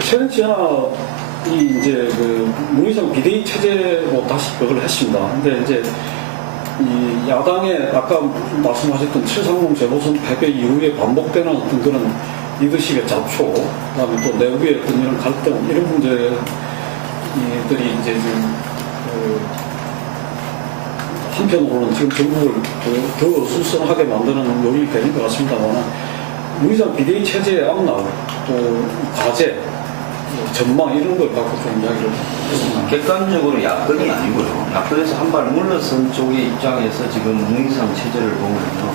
새정치연합이 이제 그 문희상 비대위 체제로 다시 그걸 했습니다. 근데 이제 이 야당의 아까 말씀하셨던 730 재보선 패배 이후에 반복되는 어떤 그런 리더십의 잡초, 그다음에 또 내부의 어떤 이런 갈등, 이런 문제들이 이제 지금 한편으로는 지금 정부를 더 어수선하게 만드는 요인이 되는 것 같습니다만, 문희상 비대위 체제의 앞날, 또 과제, 전망 이런 걸 갖고 좀 이야기를 했습니다. 객관적으로 야권이 아니고요. 야권에서 한 발 물러선 쪽의 입장에서 지금 문희상 체제를 보면요,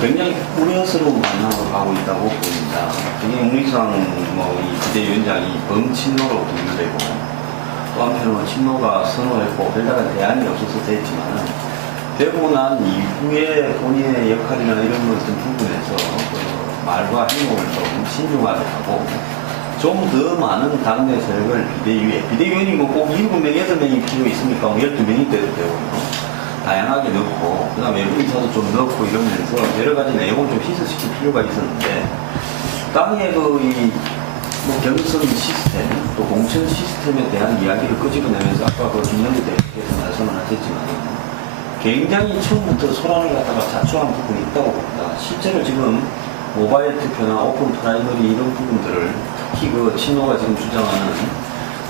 굉장히 우려스러운 방향으로 가고 있다고 보입니다. 특히 문희상 이 비대위원장이 범친노로 분류되고, 또 한편으로는 친노가 선호했고 별다른 대안이 없어서 됐지만, 되고 난 이후에 본인의 역할이나 이런 것들 부분에서 말과 행동을 좀 신중하게 하고, 좀 더 많은 당내 세력을 비대위원이 꼭 7명, 8명이 필요 있으니까 12명이 돼도 되고요. 다양하게 넣고, 그 다음에 외부 인사도 좀 넣고 이러면서 여러 가지 내용을 좀 희소시킬 필요가 있었는데, 당의 경선 시스템, 또 공천 시스템에 대한 이야기를 끄집어내면서 아까 김영재 대표께서 말씀을 하셨지만, 굉장히 처음부터 소란을 갖다가 자초한 부분이 있다고 봅니다. 실제로 지금 모바일 투표나 오픈 프라이머리 이런 부분들을 특히 친노가 지금 주장하는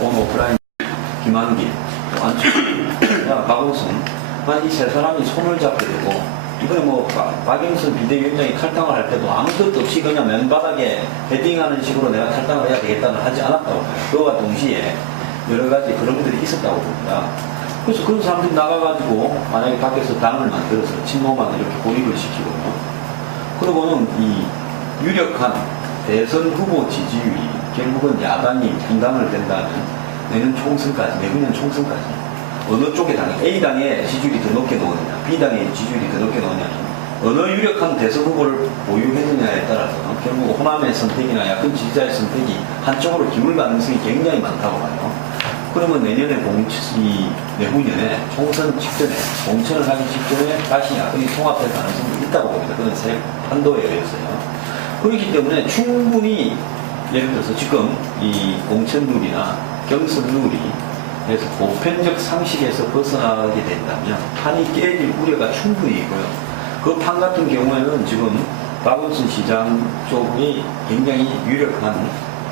오프라인 김한길, 안철수, 박원순, 이 세 사람이 손을 잡게 되고, 이번에 박영선 비대위원장이 탈당을 할 때도 아무 것도 없이 그냥 맨바닥에 헤딩하는 식으로 내가 탈당을 해야 되겠다는 하지 않았다고 해요. 그와 동시에 여러 가지 그런 것들이 있었다고 봅니다. 그래서 그런 사람들이 나가가지고 만약에 밖에서 당을 만들어서 친노만 이렇게 고립을 시키고요. 그러고는 이 유력한 대선 후보 지지율이 결국은 야당이 분당을 된다면 내년 총선까지 어느 쪽의 당이 A당의 지지율이 더 높게 나오느냐, B당의 지지율이 더 높게 나오느냐, 어느 유력한 대선 후보를 보유했느냐에 따라서 결국 호남의 선택이나 야권 지지자의 선택이 한쪽으로 기울 가능성이 굉장히 많다고 봐요. 그러면 내년에 내후년에 총선 직전에, 공천을 하기 직전에 다시 야권이 통합될 가능성도 있다고 봅니다. 그런 새 판도에 의해서요. 그렇기 때문에 충분히 예를 들어서 지금 이 공천 룰이나 경선 룰이 그래서 보편적 상식에서 벗어나게 된다면 판이 깨질 우려가 충분히 있고요. 그 판 같은 경우에는 지금 박원순 시장 쪽이 굉장히 유력한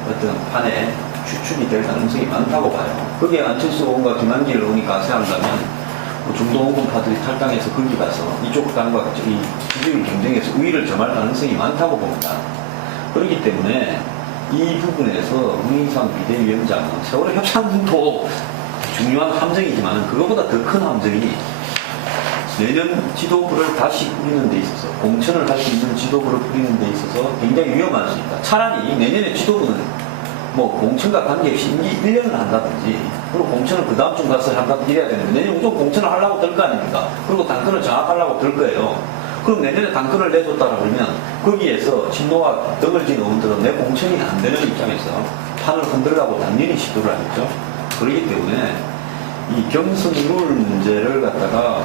어떤 판에 추측이 될 가능성이 많다고 봐요. 거기에 안철수 의원과 김한길 의원이 가세한다면 중도홍군파들이 탈당해서 거기 가서 이쪽 당과 이 지지율 경쟁에서 우위를 점할 가능성이 많다고 봅니다. 그렇기 때문에 이 부분에서 문희상 비대위원장은 세월호 협상도 중요한 함정이지만 그것보다 더 큰 함정이 내년 지도부를 다시 꾸리는 데 있어서, 공천을 할 수 있는 지도부를 꾸리는 데 있어서 굉장히 위험할 수 있다. 차라리 내년에 지도부는 공천과 관계없이 임기 1년을 한다든지, 그리고 공천을 그 다음 주 가서 한다든지 이래야 되는데, 내년 무조건 공천을 하려고 들 거 아닙니까? 그리고 당권을 장악하려고 들 거예요. 그럼 내년에 당권을 내줬다라 그러면, 거기에서 친노와 덕을 지은 의원들은 내 공천이 안 되는 입장에서 판을 흔들려고 당연히 시도를 하겠죠. 그렇기 때문에, 이 경선 룰 문제를 갖다가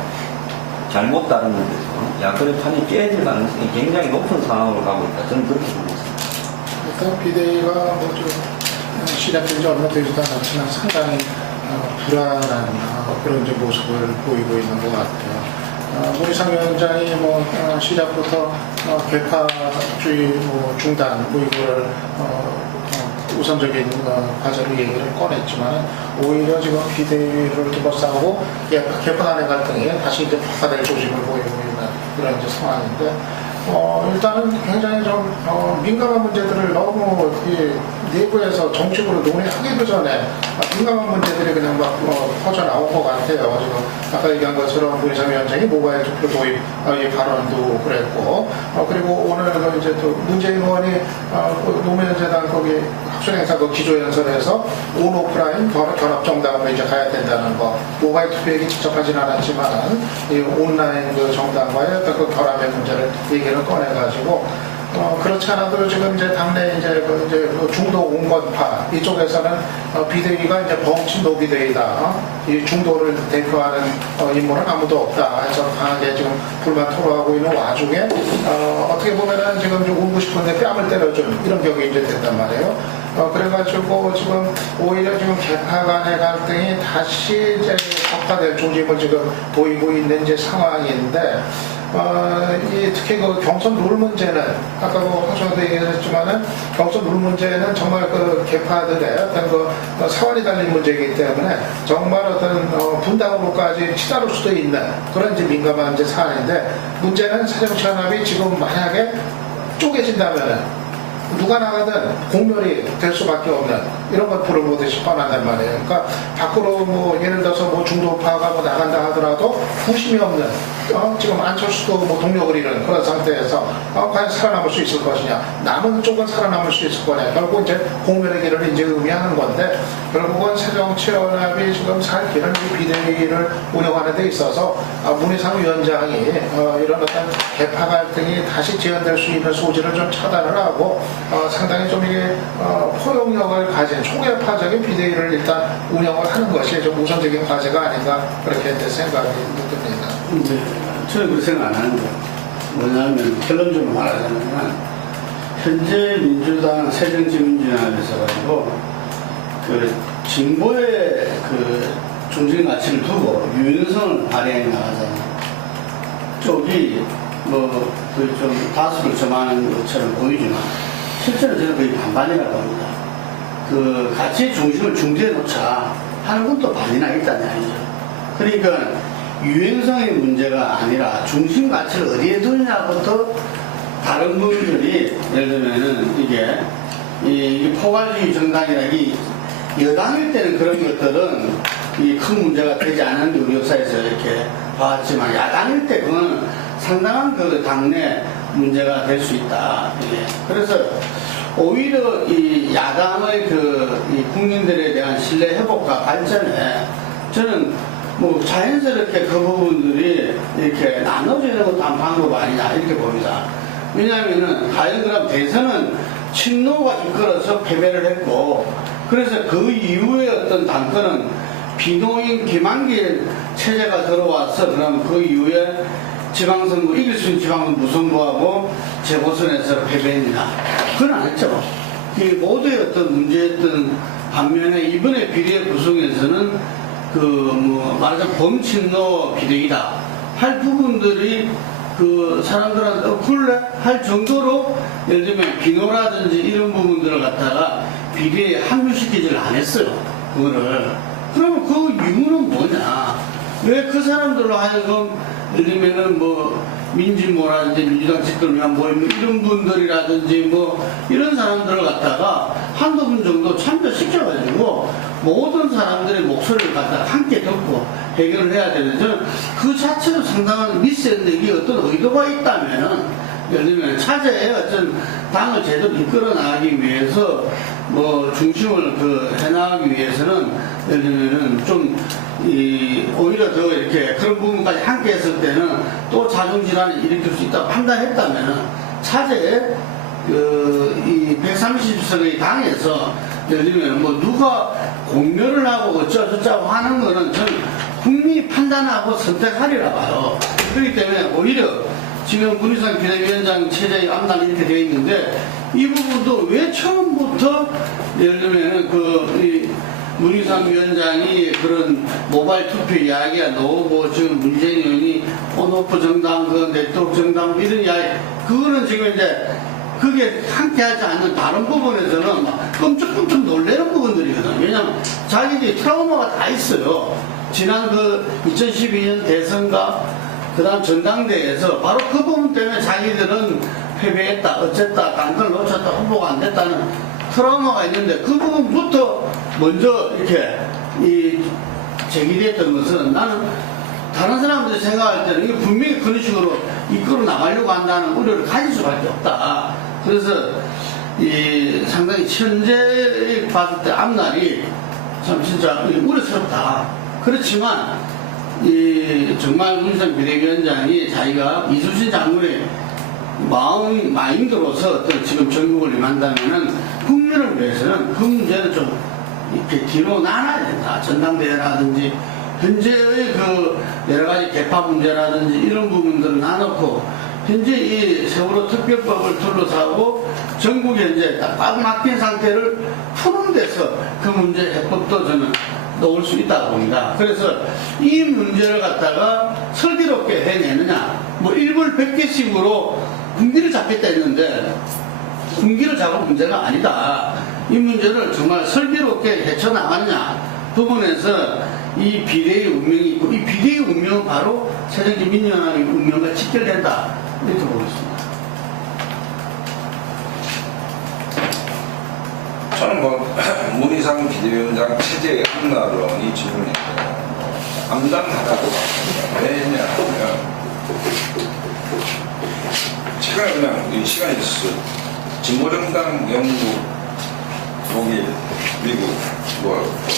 잘못 다루는 데서 야권의 판이 깨질 가능성이 굉장히 높은 상황으로 가고 있다. 저는 그렇게 보고 있습니다. 일단 비대위가 좀 시작된 지 얼마 되지도 않았지만 상당히 불안한 그런 이제 모습을 보이고 있는 것 같아요. 문희상 위원장이 시작부터 개파주의 중단 이거를 우선적인 과제로 얘기를 꺼냈지만 오히려 지금 비대위를 둘러싸고 개파 간의 갈등이 다시 이제 폭파될 조짐을 보이고 있는 그런 이제 상황인데, 일단은 굉장히 좀 민감한 문제들을 너무 내부에서 정책으로 논의하기도 전에 민감한 문제들이 그냥 퍼져 나온 것 같아요. 지금 아까 얘기한 것처럼 문희상 위원장이 모바일 투표 도입 발언도 그랬고, 그리고 오늘 이제 또 문재인 의원이 노무현재단 거기 학술행사 기조연설에서 온오프라인 결합정당으로 이제 가야 된다는 거, 모바일 투표 얘기 직접 하진 않았지만 이 온라인 정당과의 어떤 그 결합의 문제를 얘기를 꺼내가지고, 그렇지 않아도 지금 이제 당내 이제 중도 온건파 이쪽에서는 비대위가 이제 범친노 비대위다, 이 중도를 대표하는 인물은 아무도 없다 해서 강하게 지금 불만 토로하고 있는 와중에 어떻게 보면은 지금 좀 울고 싶은데 뺨을 때려준 이런 격이 이제 된단 말이에요. 그래가지고 그래가지고 지금 오히려 지금 개파 간의 갈등이 다시 이제 격화될 조짐을 지금 보이고 있는 이제 상황인데, 특히 그 경선 룰 문제는 아까도 하셔도 얘기했지만은 경선 룰 문제는 정말 그 개파들의 어떤 그 사활이 달린 문제이기 때문에 정말 어떤 분당으로까지 치달을 수도 있는 그런 이제 민감한 이제 사안인데, 문제는 새정치연합이 지금 만약에 쪼개진다면은 누가 나가든 공멸이 될 수밖에 없는 이런 걸 불어보듯이 뻔한단 말이에요. 그러니까 밖으로 뭐 예를 들어서 뭐 중도파가 뭐 나간다 하더라도 부심이 없는 지금 안철수도 뭐 동력을 잃은 그런 상태에서 과연 살아남을 수 있을 것이냐, 남은 쪽은 살아남을 수 있을 거냐, 결국 이제 공멸의 길을 이제 의미하는 건데, 결국은 새정치연합이 지금 살 길은 이 비대위를 운영하는 데 있어서 문희상 위원장이 이런 어떤 개파 갈등이 다시 재현될 수 있는 소지를 좀 차단을 하고 상당히 좀 이게 포용력을 가진 초계파적인 비대위를 일단 운영을 하는 것이 좀 우선적인 과제가 아닌가 그렇게 생각이 듭니다. 저는 그렇게 생각 안 하는데, 뭐냐면 결론적으로 말하자면 현재 민주당 새정치민주연합에서 가지고 그 진보의 그 중심 가치를 두고 유연성을 발휘해 나가잖아요. 쪽이 뭐 그 좀 다수를 점하는 것처럼 보이지만 실제로 저는 거의 반반이라고 봅니다. 그 가치의 중심을 중대에 놓자 하는 것도 반이나 있다는 얘기죠. 그러니까 유연성의 문제가 아니라 중심 가치를 어디에 두느냐부터 다른 부분들이, 예를 들면은 이게 이 포괄주의 정당이라 이 여당일 때는 그런 것들은 이 큰 문제가 되지 않은 게 우리 역사에서 이렇게 봐왔지만, 야당일 때 그건 상당한 그 당내 문제가 될 수 있다. 예. 그래서 오히려 이 야당의 이 국민들에 대한 신뢰 회복과 발전에 저는 뭐 자연스럽게 그 부분들이 이렇게 나눠지는 것도 한 방법 아니냐 이렇게 봅니다. 왜냐하면은 과연 그럼 대선은 친노가 이끌어서 패배를 했고, 그래서 그 이후에 어떤 당권은 비노인 김한길 체제가 들어와서 그럼 그 이후에 지방선거 이길 수 있는 지방은 무선거하고 재보선에서 패배했느냐, 그건 안 했죠. 이 모두의 어떤 문제였던 반면에 이번에 비례 구성에서는 그 뭐 말하자면 범친노 비례이다 할 부분들이 그 사람들한테 그래 할 정도로, 예를 들면 비노라든지 이런 부분들을 갖다가 비례에 합류시키지를 안 했어요. 그거를. 그러면 그 이유는 뭐냐? 왜 그 사람들로 하여금 예를 들면은 뭐 민진모라든지 민주당 집권을 위한 모임 이런 분들이라든지 뭐 이런 사람들을 갖다가 한두 분 정도 참여시켜가지고 모든 사람들의 목소리를 갖다가 함께 듣고 해결을 해야 되는데, 저는 그 자체로 상당한 미스인데, 이게 어떤 의도가 있다면은 예를 들면 차제에 어떤 당을 제대로 이끌어 나가기 위해서 뭐 중심을 해나가기 위해서는 예를 들면은 좀 오히려 더 이렇게 그런 부분까지 함께 했을 때는 또 자중질환을 일으킬 수 있다고 판단했다면은 차제에 이 130석의 당에서 예를 들면 뭐 누가 공멸을 하고 어쩌고저쩌고 하는 거는 저는 국민이 판단하고 선택하리라 봐요. 그렇기 때문에 오히려 지금 문희상 비대위원장 체제의 암단이 이렇게 되어 있는데, 이 부분도 왜 처음부터 예를 들면은 문희상 위원장이 그런 모바일 투표 이야기가 나오고, 지금 문재인 의원이 온오프 정당, 네트워크 정당 이런 이야기, 그거는 지금 이제 그게 함께하지 않는 다른 부분에서는 막 끔찍끔찍 놀라는 부분들이거든요. 왜냐면 자기들이 트라우마가 다 있어요. 지난 2012년 대선과 그 다음 전당대회에서 바로 그 부분 때문에 자기들은 패배했다, 어쨌다, 당권을 놓쳤다, 후보가 안 됐다는 트라우마가 있는데, 그 부분부터 먼저 이렇게 제기됐던 것은, 나는 다른 사람들이 생각할 때는 이게 분명히 그런 식으로 이끌어 나가려고 한다는 우려를 가질 수밖에 없다. 그래서 상당히 현재 봤을 때 앞날이 참 진짜 우려스럽다. 그렇지만 정말 문희상 비대위원장이 자기가 이순신 장군의 마인드로서 어떤 지금 전국을 임한다면은 국민을 위해서는 그 문제는 좀 이렇게 뒤로 나눠야 된다. 전당대회라든지 현재의 여러 가지 개파 문제라든지 이런 부분들을 나눠놓고, 현재 이 세월호 특별법을 둘러싸고 전국에 이제 딱 막힌 상태를 푸는 데서 그 문제 해법도 저는 놓을 수 있다고 봅니다. 그래서 이 문제를 갖다가 슬기롭게 해내느냐, 뭐 1불 100개씩으로 군기를 잡겠다 했는데 군기를 잡은 문제가 아니다. 이 문제를 정말 슬기롭게 헤쳐나가느냐 부분에서 이 비대위 운명이 있고, 이 비대위 운명은 바로 새정치민주연합의 운명과 직결된다, 이렇게 보겠습니다. 저는 문희상 비대위원장 체제의 한나론이 질문인데 암담하다고 봐요. 왜냐하면 최근에 그냥 이 시간이 있었어요. 진보정당 영국, 독일, 미국,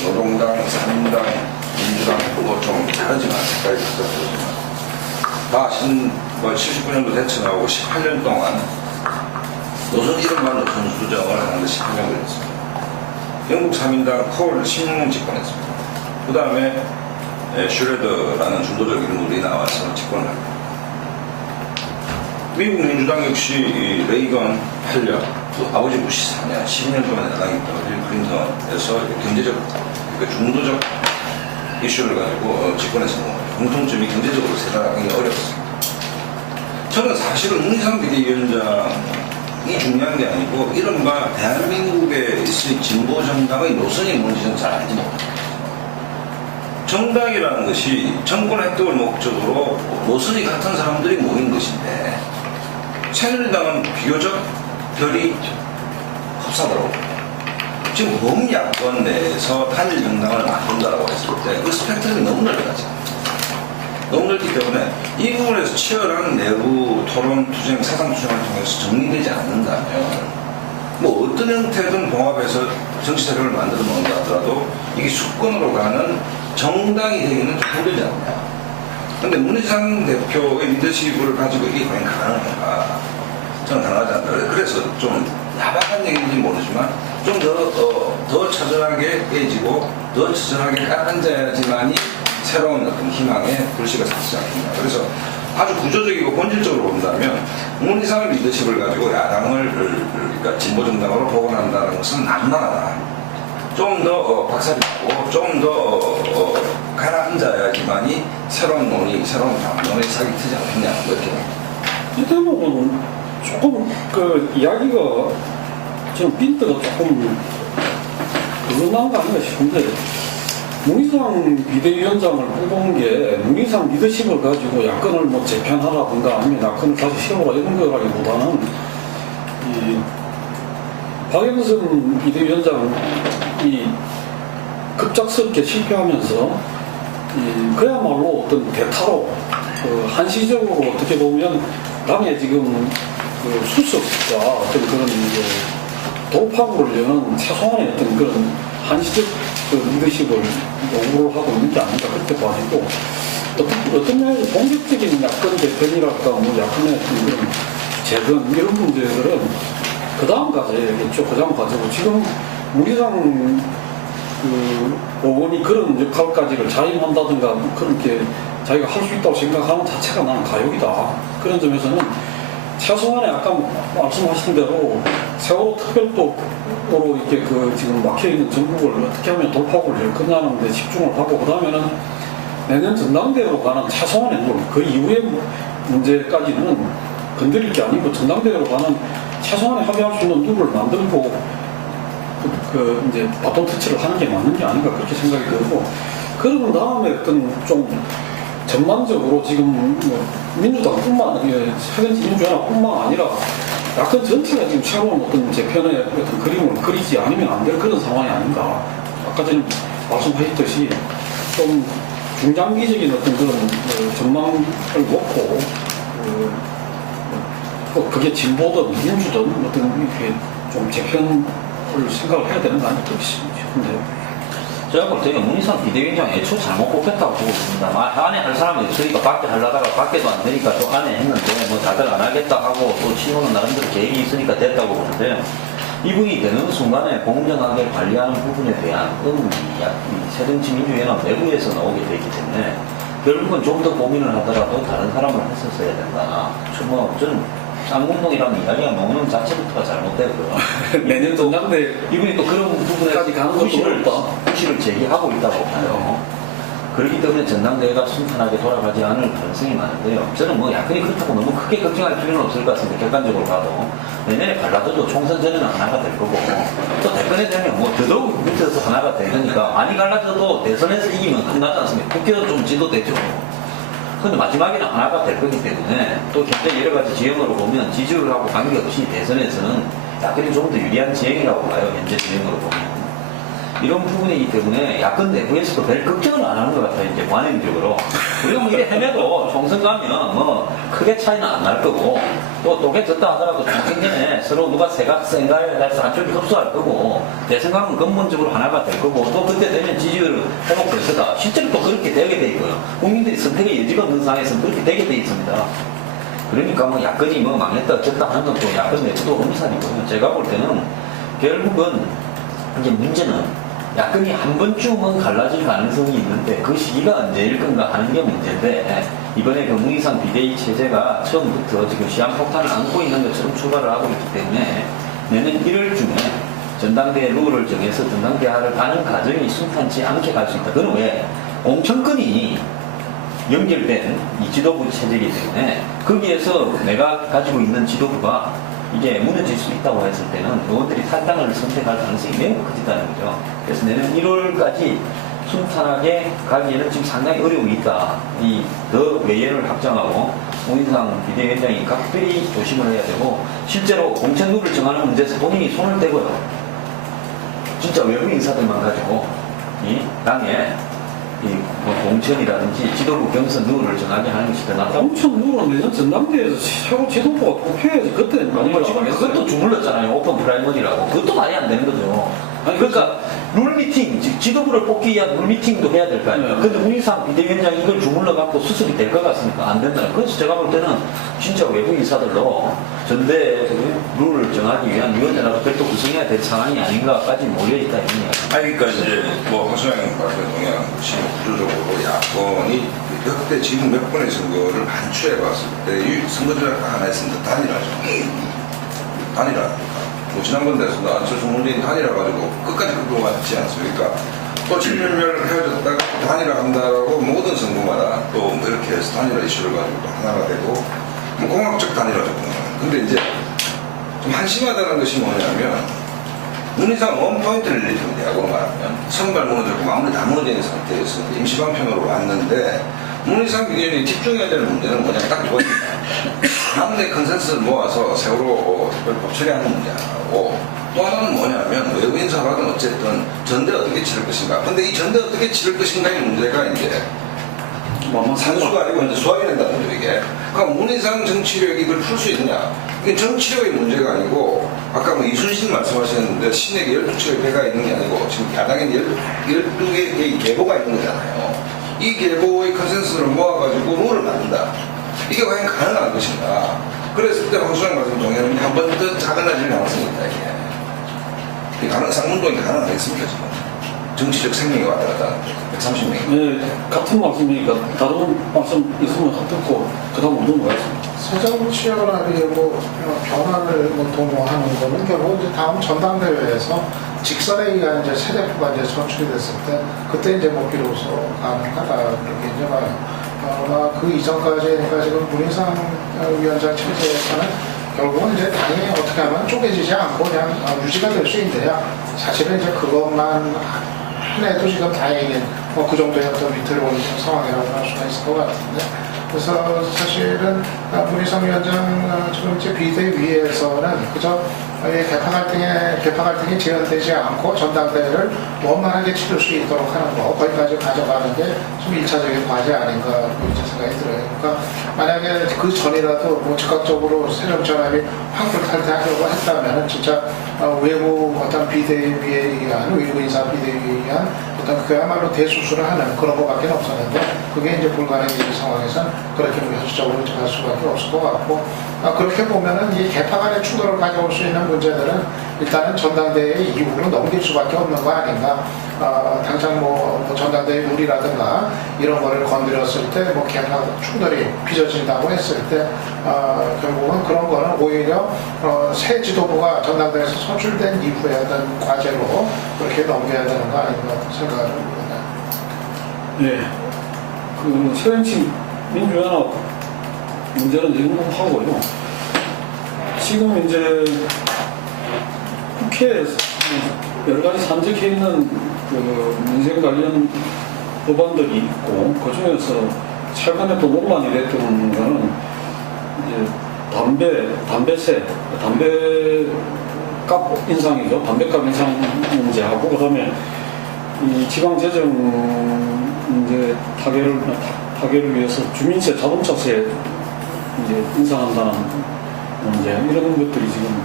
노동당, 산민당, 민주당 좀 다르지만 색깔이 다르지만 다 79년도 대처 나오고 18년 동안 노선 이름만 노선 수정을 하는데 18년 걸렸습니다. 영국 3인당 콜 16년 집권했습니다. 그 다음에 슈레더라는 중도적 인물이 나와서 집권을 합니다. 미국 민주당 역시 레이건 8년, 그 아버지 부시 4년, 12년 동안 야당이 있던 빌 클린턴에서 경제적, 그러니까 중도적 이슈를 가지고 집권해서 공통점이 경제적으로 세달하기 어렵습니다. 저는 사실은 문희상 비대위원장이 중요한 게 아니고 이른바 대한민국에 있을 진보 정당의 노선이 뭔지는 잘 알지 못합니다. 정당이라는 것이 정권 획득을 목적으로 노선이 같은 사람들이 모인 것인데 새누리당은 비교적 별이 흡사하더라고요. 지금 범야권 내에서 단일 정당을 만든다고 했을 때 그 스펙트럼이 너무 넓어가죠. 너무 넓기 때문에 이 부분에서 치열한 내부 토론, 투쟁, 사상 투쟁을 통해서 정리되지 않는다면 뭐 어떤 형태든 봉합해서 정치 세력을 만들어 놓는다 하더라도 이게 수권으로 가는 정당이 되기는 좀 힘들지 않냐. 그런데 문희상 대표의 리더십을 가지고 이게 과연 가능한가? 저는 가능하지 않다. 그래서 좀 야박한 얘기인지 모르지만 좀 더 처절하게 깨지고 더 처절하게 깔아앉아야지만이 새로운 어떤 희망의 불씨가 삭지 않습니다. 그래서 아주 구조적이고 본질적으로 본다면 문희상의 리더십을 가지고 야당을 그러니까 진보정당으로 복원한다는 것은 난망하다. 좀 더 박살이 나고 좀 더 가라앉아야지만이 새로운 논의, 새로운 담론의 싹이 트지 않겠냐 이렇게 이 대목은 조금 그 이야기가 지금 빈트가 조금 그러난 거 아닌가 싶은데 문희상 비대위원장을 뽑은 게 문희상 리더십을 가지고 야권을 뭐 재편하라든가 아니면 야권을 다시 세우라 이런 거라기보다는 이 박영선 비대위원장이 급작스럽게 실패하면서 그야말로 어떤 대타로 한시적으로 어떻게 보면 당의 지금 그 수습과 어떤 그런 돌파구를 여는 최소한의 어떤 그런 한시적 그 리더십을 요구를 하고 있는 게 아닌가 그렇게 봐지고 어떤 면에서 본격적인 야권 대편이랄까 뭐 야권의 어떤 그런 재건 이런 문제들은 그 다음 과제겠죠. 그 다음 과제고 지금 문희상 그 의원이 그런 역할까지를 자임한다든가 그렇게 자기가 할 수 있다고 생각하는 자체가 나는 가욕이다. 그런 점에서는 최소한의 아까 말씀하신 대로 세월호 특별법으로 이렇게 그 지금 막혀있는 전국을 어떻게 하면 돌파구를 끝나는 데 집중을 하고 그 다음에는 내년 전당대회로 가는 최소한의 룰, 그 이후의 문제까지는 건드릴 게 아니고 전당대회로 가는 최소한의 합의할 수 있는 룰을 만들고 이제 바톤 터치를 하는 게 맞는 게 아닌가 그렇게 생각이 들고 그런 다음에 어떤 좀 전반적으로 지금 민주당뿐만 새정치민주연합뿐만 아니라 야권 전체가 지금 새로운 어떤 재편의 어떤 그림을 그리지 않으면 안 될 그런 상황이 아닌가. 아까 전에 말씀하셨듯이 좀 중장기적인 어떤 그런 전망을 놓고 그게 진보든 민주든 어떤 이렇게 좀 재편을 생각을 해야 되는 거 아닐까 싶은데요. 제가 볼 때는 문희상 비대위원장 애초 잘못 뽑혔다고 보고 있습니다. 안에 할 사람이 있으니까 밖에 하려다가 밖에도 안 되니까 또 안에 했는데 뭐 다들 안 하겠다 하고 또 친구는 나름대로 계획이 있으니까 됐다고 보는데 이분이 되는 순간에 공정하게 관리하는 부분에 대한 의문이 새정치민주연합 내부에서 나오게 되기 때문에 결국은 좀 더 고민을 하더라도 다른 사람을 했었어야 된다. 저는 쌍문동이라는 이야기가 나오는 자체부터가 잘못되고요. 내년 전당대 이분이 또 그런 부분에까지 가는 것도 구실을 제기하고 있다고 봐요. 그렇기 때문에 전당대회가 순탄하게 돌아가지 않을 가능성이 많은데요. 저는 뭐 야권이 그렇다고 너무 크게 걱정할 필요는 없을 것 같습니다. 객관적으로 봐도. 내년에 갈라져도 총선 전에는 하나가 될 거고, 또 대선에 되면 뭐 더더욱 밑에서 하나가 되니까, 많이 갈라져도 대선에서 이기면 끝나지 않습니까? 국회도 좀 지도되죠. 근데 마지막에는 하나가 될 거기 때문에, 또 굉장히 여러 가지 지형으로 보면 지지율하고 관계없이 대선에서는 야권이 조금 더 유리한 지형이라고 봐요. 현재 지형으로 보면. 이런 부분이기 때문에 야권 내부에서도 별 걱정을 안 하는 것 같아요. 이제 관행적으로. 우리가 뭐 이래 헤매도 총선 가면 뭐 크게 차이는 안 날 거고, 또 독에 졌다 하더라도 총선 전에 서로 누가 세각생가에 해서 한쪽이 흡수할 거고, 대선 가면 근본적으로 하나가 될 거고, 또 그때 되면 지지율 회복될 거다. 실제로 또 그렇게 되게 돼 있고요. 국민들이 선택의 여지가 없는 상황에서는 그렇게 되게 돼 있습니다. 그러니까 뭐 야권이 뭐 망했다 어쨌다 하는 것도 야권 내부도 엄살이고요. 제가 볼 때는 결국은 이제 문제는 야권이 한 번쯤은 갈라질 가능성이 있는데 그 시기가 언제일 건가 하는 게 문제인데, 이번에 그 무이상 비대위 체제가 처음부터 지금 시한폭탄을 안고 있는 것처럼 출발을 하고 있기 때문에 내년 1월쯤에 전당대회 룰을 정해서 전당대회를 가는 과정이 순탄치 않게 갈 수 있다. 그건 왜? 공천권이 연결된 이 지도부 체제이기 때문에 거기에서 내가 가지고 있는 지도부가 이게 무너질 수 있다고 했을 때는 의원들이 탈당을 선택할 가능성이 매우 커지다는 거죠. 그래서 내년 1월까지 순탄하게 가기에는 지금 상당히 어려움이 있다. 이 더 외연을 확장하고 홍인상 비대위원장이 각별히 조심을 해야 되고, 실제로 공천 룰을 정하는 문제에서 본인이 손을 떼고요. 진짜 외부 인사들만 가지고 이 당에 뭐 공천이라든지 지도부 경선 룰을 정하게 하는 것이 더 낫다. 공천 룰은 내년 전당대회에서 최고 지도부가 투표해야지. 그때 아니, 지금 그것도 주물렀잖아요. 오픈 프라이머리라고. 그것도 말이 안 되는 거죠. 아니, 그러니까 룰 미팅, 지도부를 뽑기 위한 룰 미팅도 해야 될 거 아니에요. 네. 근데 문희상 비대위원장이 이걸 주물러갖고 수습이 될 것 같습니까? 안 된다. 그래서 제가 볼 때는 진짜 외부 인사들로 전대 룰을 정하기 위한 위원회라도 별도 구성해야 될 상황이 아닌가까지 몰려있다. 이런 이야기. 아니, 그러니까 이제 뭐 황수영 말씀에 동의하는 것이 구조적으로 야권이 역대 지금 몇 번의 선거를 반추해 봤을 때 이 선거제가 하나 있습니다. 단일화죠. 단일화. 뭐 지난번 대선도 안철수 문재인 단일화 가지고 끝까지 끌고 갔지 않습니까? 또 진멸멸 헤어졌다가 단일화 한다라고 모든 선거마다 또 이렇게 해서 단일화 이슈를 가지고 또 하나가 되고, 뭐 공학적 단일화죠. 근데 이제 좀 한심하다는 것이 뭐냐면, 문희상 원포인트를 내립니다. 야구로 말하면 선발 무너졌고 마무리 다 무너진 상태에서 임시방편으로 왔는데, 문희상 비대위원이 집중해야 될 문제는 뭐냐면 딱 그겁니다. 가운데 컨센서스를 모아서 세월호 특별법 처리하는 문제 하나고, 또 하나는 뭐냐면 외부 인사학은 어쨌든 전대 어떻게 치를 것인가. 근데 이 전대 어떻게 치를 것인가의 문제가 이제 산수가 아니고 이제 수학이 된다는 거죠, 이게. 그러니까 문희상 정치력이 이걸 풀 수 있느냐. 이게 정치력의 문제가 아니고, 아까 뭐 이순신 말씀하셨는데 신에게 12척의 배가 있는 게 아니고 지금 야당에 12개의 계보가 있는 거잖아요. 이 계보의 컨센서스를 모아가지고 룰을 만든다. 이게 과연 가능한 것인가. 그랬을 때 황수영 말씀 동의하는데 한 번 더 작아질 가능성이 있다, 이게. 쌍문동이 가능하겠습니까, 지금? 정치적 생명이 왔다 갔다 하는 130명이. 네, 같은 말씀이니까 다른 말씀 있으면 듣고 그 다음 넘어가겠습니다. 사정 취약을 하려고 변화를 도모하는 거는 결국 이제 다음 전당대회에서 직선에 의한 이제 새 대표가 이제 선출이 됐을 때 그때 이제 뭐 비로소 가능하다 그렇게 이제 봐요. 그 이전까지 그러니까 지금 문희상 위원장 체제에서는 결국은 이제 당이 어떻게 하면 쪼개지지 않고 그냥 유지가 될 수 있는데요. 사실은 이제 그것만 해도 지금 다행히 그 정도의 어떤 밑을 올리는 상황이라고 할 수가 있을 것 같은데, 그래서 사실은 문희상 위원장 지금 이제 비대위에서는 그저 개파 갈등이 재현되지 않고 전당대회를 원만하게 치를 수 있도록 하는 거, 거기까지 가져가는 게 좀 1차적인 과제 아닌가 이제 생각이 들어요. 그러니까 만약에 그 전이라도 뭐 즉각적으로 새정치연합이 황불탈퇴하려고 했다면 진짜 외부 어떤 비대위에 의한 외부 인사 비대위에 의한 어떤 그야말로 대수술을 하는 그런 것밖에 없었는데, 그게 이제 불가능한 상황에서는 그렇게 현실적으로 할 수밖에 없을 것 같고, 그렇게 보면은 이 개파 간의 충돌을 가져올 수 있는 문제들은 일단은 전당대회 이후로 넘길 수밖에 없는 거 아닌가. 당장 뭐 전당대회 룰이라든가 이런 거를 건드렸을 때 뭐 개파 충돌이 빚어진다고 했을 때 결국은 그런 거는 오히려 새 지도부가 전당대회에서 선출된 이후에 어떤 과제로 그렇게 넘겨야 되는 거 아닌가 생각을 합니다. 네. 그 새정치 민주연합 문제는 인공하고요. 지금 이제 국회에 여러 가지 산적해 있는 그 민생 관련 법안들이 있고, 그 중에서 최근에 또 논란이 됐던 거는 이제 담배세, 담배값 인상이죠. 담배값 인상 문제하고, 그 다음에 이 지방재정 이제 타결을 위해서 주민세, 자동차세 이제 인상한다는 문제, 이런 것들이 지금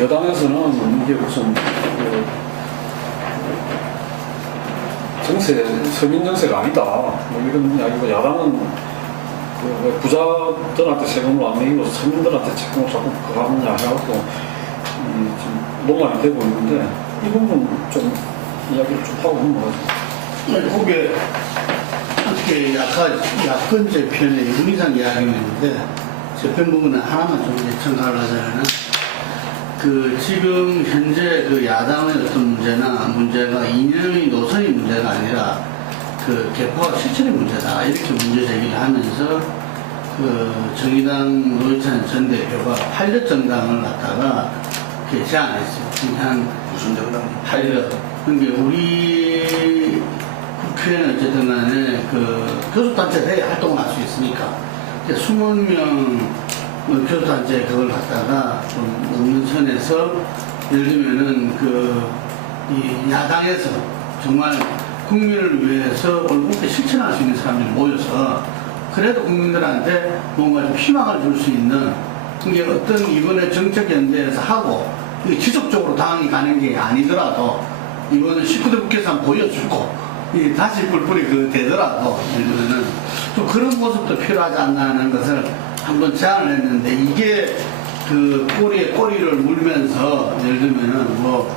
여당에서는 이게 무슨 정세, 서민 정세가 아니다, 뭐 이런 이야기고, 야당은 왜 부자들한테 세금을 안 내고 서민들한테 세금을 자꾸 그거 하느냐 해갖고 지금 논란이 되고 있는데, 이 부분 좀 이야기를 좀 하고 넘어가죠. 그게 어떻게 야권제 편에 윤희상 이야기가 있는데, 저편 부분은 하나만 좀 첨가를 하자면은, 지금 현재 야당의 어떤 문제가 이념의 노선의 문제가 아니라 개파와 실천의 문제다, 이렇게 문제 제기를 하면서 정의당 노회찬 전 대표가 8력 정당을 갖다가 제안했어요. 한 무슨 정당? 8력. 그러니까 우리 국회는 어쨌든 간에 교섭단체 내에 활동을 할 수 있으니까 20명 교섭단체 그걸 갖다가 좀 넘는 선에서, 예를 들면은 이 야당에서 정말 국민을 위해서 올곧게 실천할 수 있는 사람들이 모여서 그래도 국민들한테 뭔가 좀 희망을 줄 수 있는, 이게 어떤 이번에 정책연대에서 하고 지속적으로 당이 가는 게 아니더라도 이번에 19대 국회에서 한번 보여주고 다시 뿔뿔이 되더라도 예를 들면은 좀 그런 모습도 필요하지 않나 하는 것을 한번 제안을 했는데, 이게 꼬리에 꼬리를 물면서 예를 들면은 뭐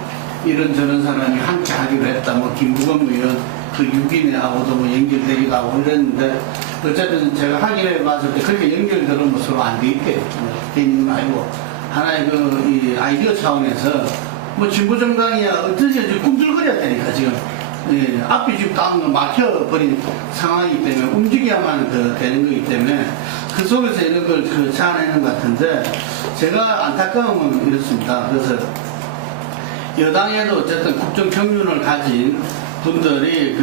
이런저런 사람이 함께 하기로 했다, 뭐 김부겸 의원 6인하고도 뭐 연결되기도 하고 이랬는데, 어쨌든 제가 확인해 봤을 때 그렇게 연결되는 모습으로 안 돼 있대요. 돼 있는 건 아니고, 하나의 이 아이디어 차원에서 뭐 진보정당이야 어쩌지 꿈틀거려야 되니까 지금 앞이 지금 딱 막혀버린 상황이기 때문에 움직여야만 되는 거기 때문에 그 속에서 이런 걸 제안하는 것 같은데, 제가 안타까움은 이렇습니다. 그래서 여당에도 어쨌든 국정 경륜을 가진 분들이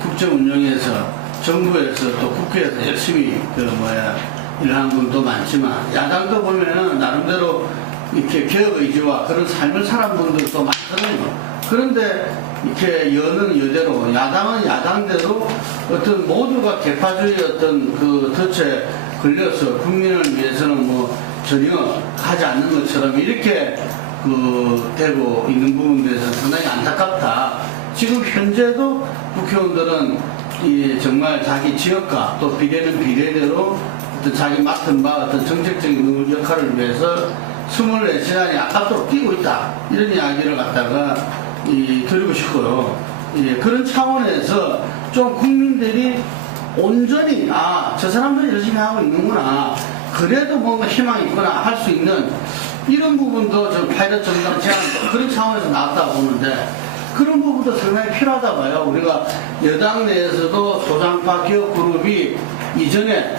국정 운영에서 정부에서 또 국회에서 열심히 일하는 분도 많지만, 야당도 보면은 나름대로 이렇게 개혁 의지와 그런 삶을 사는 분들도 많거든요. 그런데 이렇게 여는 여대로, 야당은 야당대로 어떤 모두가 개파주의 어떤 덫에 걸려서 국민을 위해서는 뭐 전혀 하지 않는 것처럼 이렇게 되고 있는 부분들에서 상당히 안타깝다. 지금 현재도 국회의원들은 정말 자기 지역과 또 비례는 비례대로 어떤 자기 맡은 바 어떤 정책적인 역할을 위해서 24시간이 아깝도록 뛰고 있다, 이런 이야기를 갖다가 드리고 싶고요. 그런 차원에서 좀 국민들이 온전히 저 사람들이 열심히 하고 있는구나, 그래도 뭔가 희망이 있구나 할 수 있는 이런 부분도 좀 파일럿 정당 제안 그런 차원에서 나왔다고 보는데, 그런 부분도 상당히 필요하다 봐요. 우리가 여당 내에서도 소장파 기업그룹이 이전에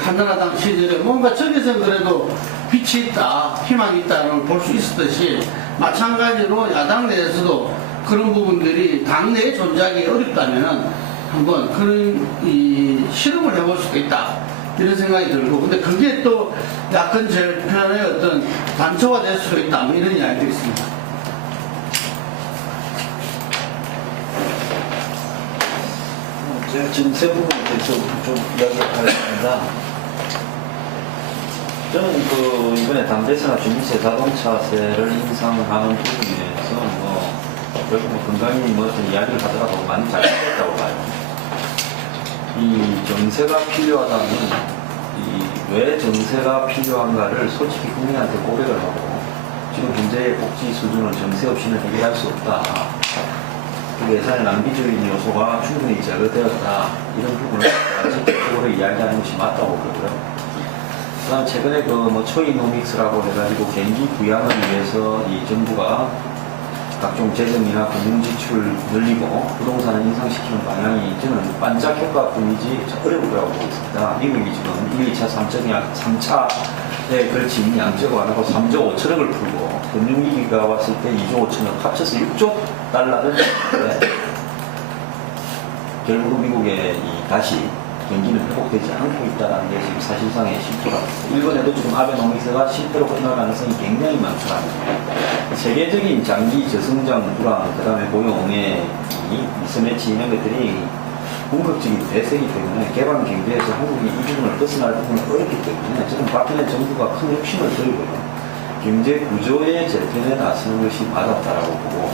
한나라당 시절에 뭔가 저기서 그래도 빛이 있다, 희망이 있다를 볼 수 있었듯이, 마찬가지로 야당 내에서도 그런 부분들이 당내에 존재하기 어렵다면 한번 그런 실험을 해볼 수도 있다, 이런 생각이 들고, 근데 그게 또 야권 재편의 어떤 단초가 될 수도 있다, 뭐 이런 이야기도 있습니다. 제가 지금 세 부분에 대해서 좀 이야기를 하겠습니다. 저는 이번에 담배세나 주민세, 자동차세를 인상하는 부분에서 결국 건강이 어떤 이야기를 하더라도 많이 잘못됐다고 봐요. 이 정세가 필요하다면 왜 정세가 필요한가를 솔직히 국민한테 고백을 하고, 지금 현재의 복지 수준을 정세 없이는 해결할 수 없다. 그 예산의 낭비주의 요소가 충분히 제거되었다. 이런 부분을 적극적으로 이야기하는 것이 맞다고 그러고요. 그다음 최근에 초이노믹스라고 해가지고 경기 부양을 위해서 이 정부가 각종 재정이나 금융 지출 늘리고 부동산을 인상시키는 방향이 저는 반짝 효과뿐이지 어려울 거라고 보고 있습니다. 미국이 지금 1, 2차, 3차에 걸친 양적 완화고 3조 5천억을 풀고 금융위기가 왔을 때 2조 5천억 합쳐서 6조 달러를 냈는데 결국 미국의 다시 경기는 회복되지 않고 있다는 게 지금 사실상의 실토라고. 일본에도 지금 아베노믹스가 실패로 끝날 가능성이 굉장히 많다. 세계적인 장기 저성장 불안, 그 다음에 고용의 미스매치 이런 것들이 본격적인 대세이기 때문에 개방 경제에서 한국이 이 부분을 벗어날 부분은 어렵기 때문에 저는 박근혜 정부가 큰 욕심을 들고요. 경제 구조의 재편에 나서는 것이 맞았다라고 보고,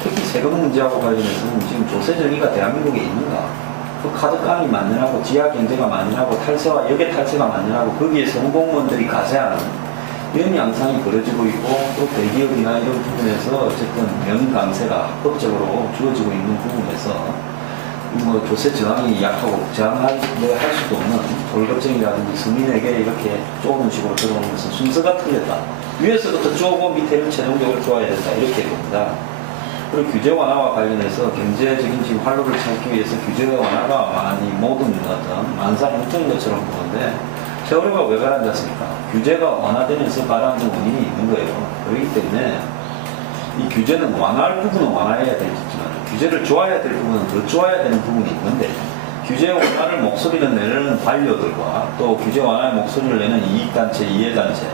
특히 세금 문제하고 관련해서는 지금 조세정의가 대한민국에 있는가? 그 카드깡이 만연하고 지하 경제가 만연하고 탈세와 역의 탈세가 만연하고 거기에 성공무원들이 가세하는 이런 양상이 벌어지고 있고, 또 대기업이나 이런 부분에서 어쨌든 명강세가 합법적으로 주어지고 있는 부분에서 조세 저항이 약하고 저항할 수도 없는 월급쟁이라든지 서민에게 이렇게 쪼는 식으로 들어오는 것은 순서가 틀렸다. 위에서부터 쪼고 밑에는 최종적으로 쪼아야 된다. 이렇게 봅니다. 그리고 규제 완화와 관련해서 경제적인 지금 활로를 찾기 위해서 규제 완화가 많이 모든 어떤 만사 형통인 것처럼 보는데 세월호가 왜 가라앉지 않습니까? 규제가 완화되면서 가라앉은 원인이 있는 거예요. 그렇기 때문에 이 규제는 완화할 부분은 완화해야 되겠지만 규제를 좋아야 될 부분은 더 좋아야 되는 부분이 있는데, 규제 완화를 목소리를 내는 관료들과 또 규제 완화의 목소리를 내는 이익단체, 이해단체,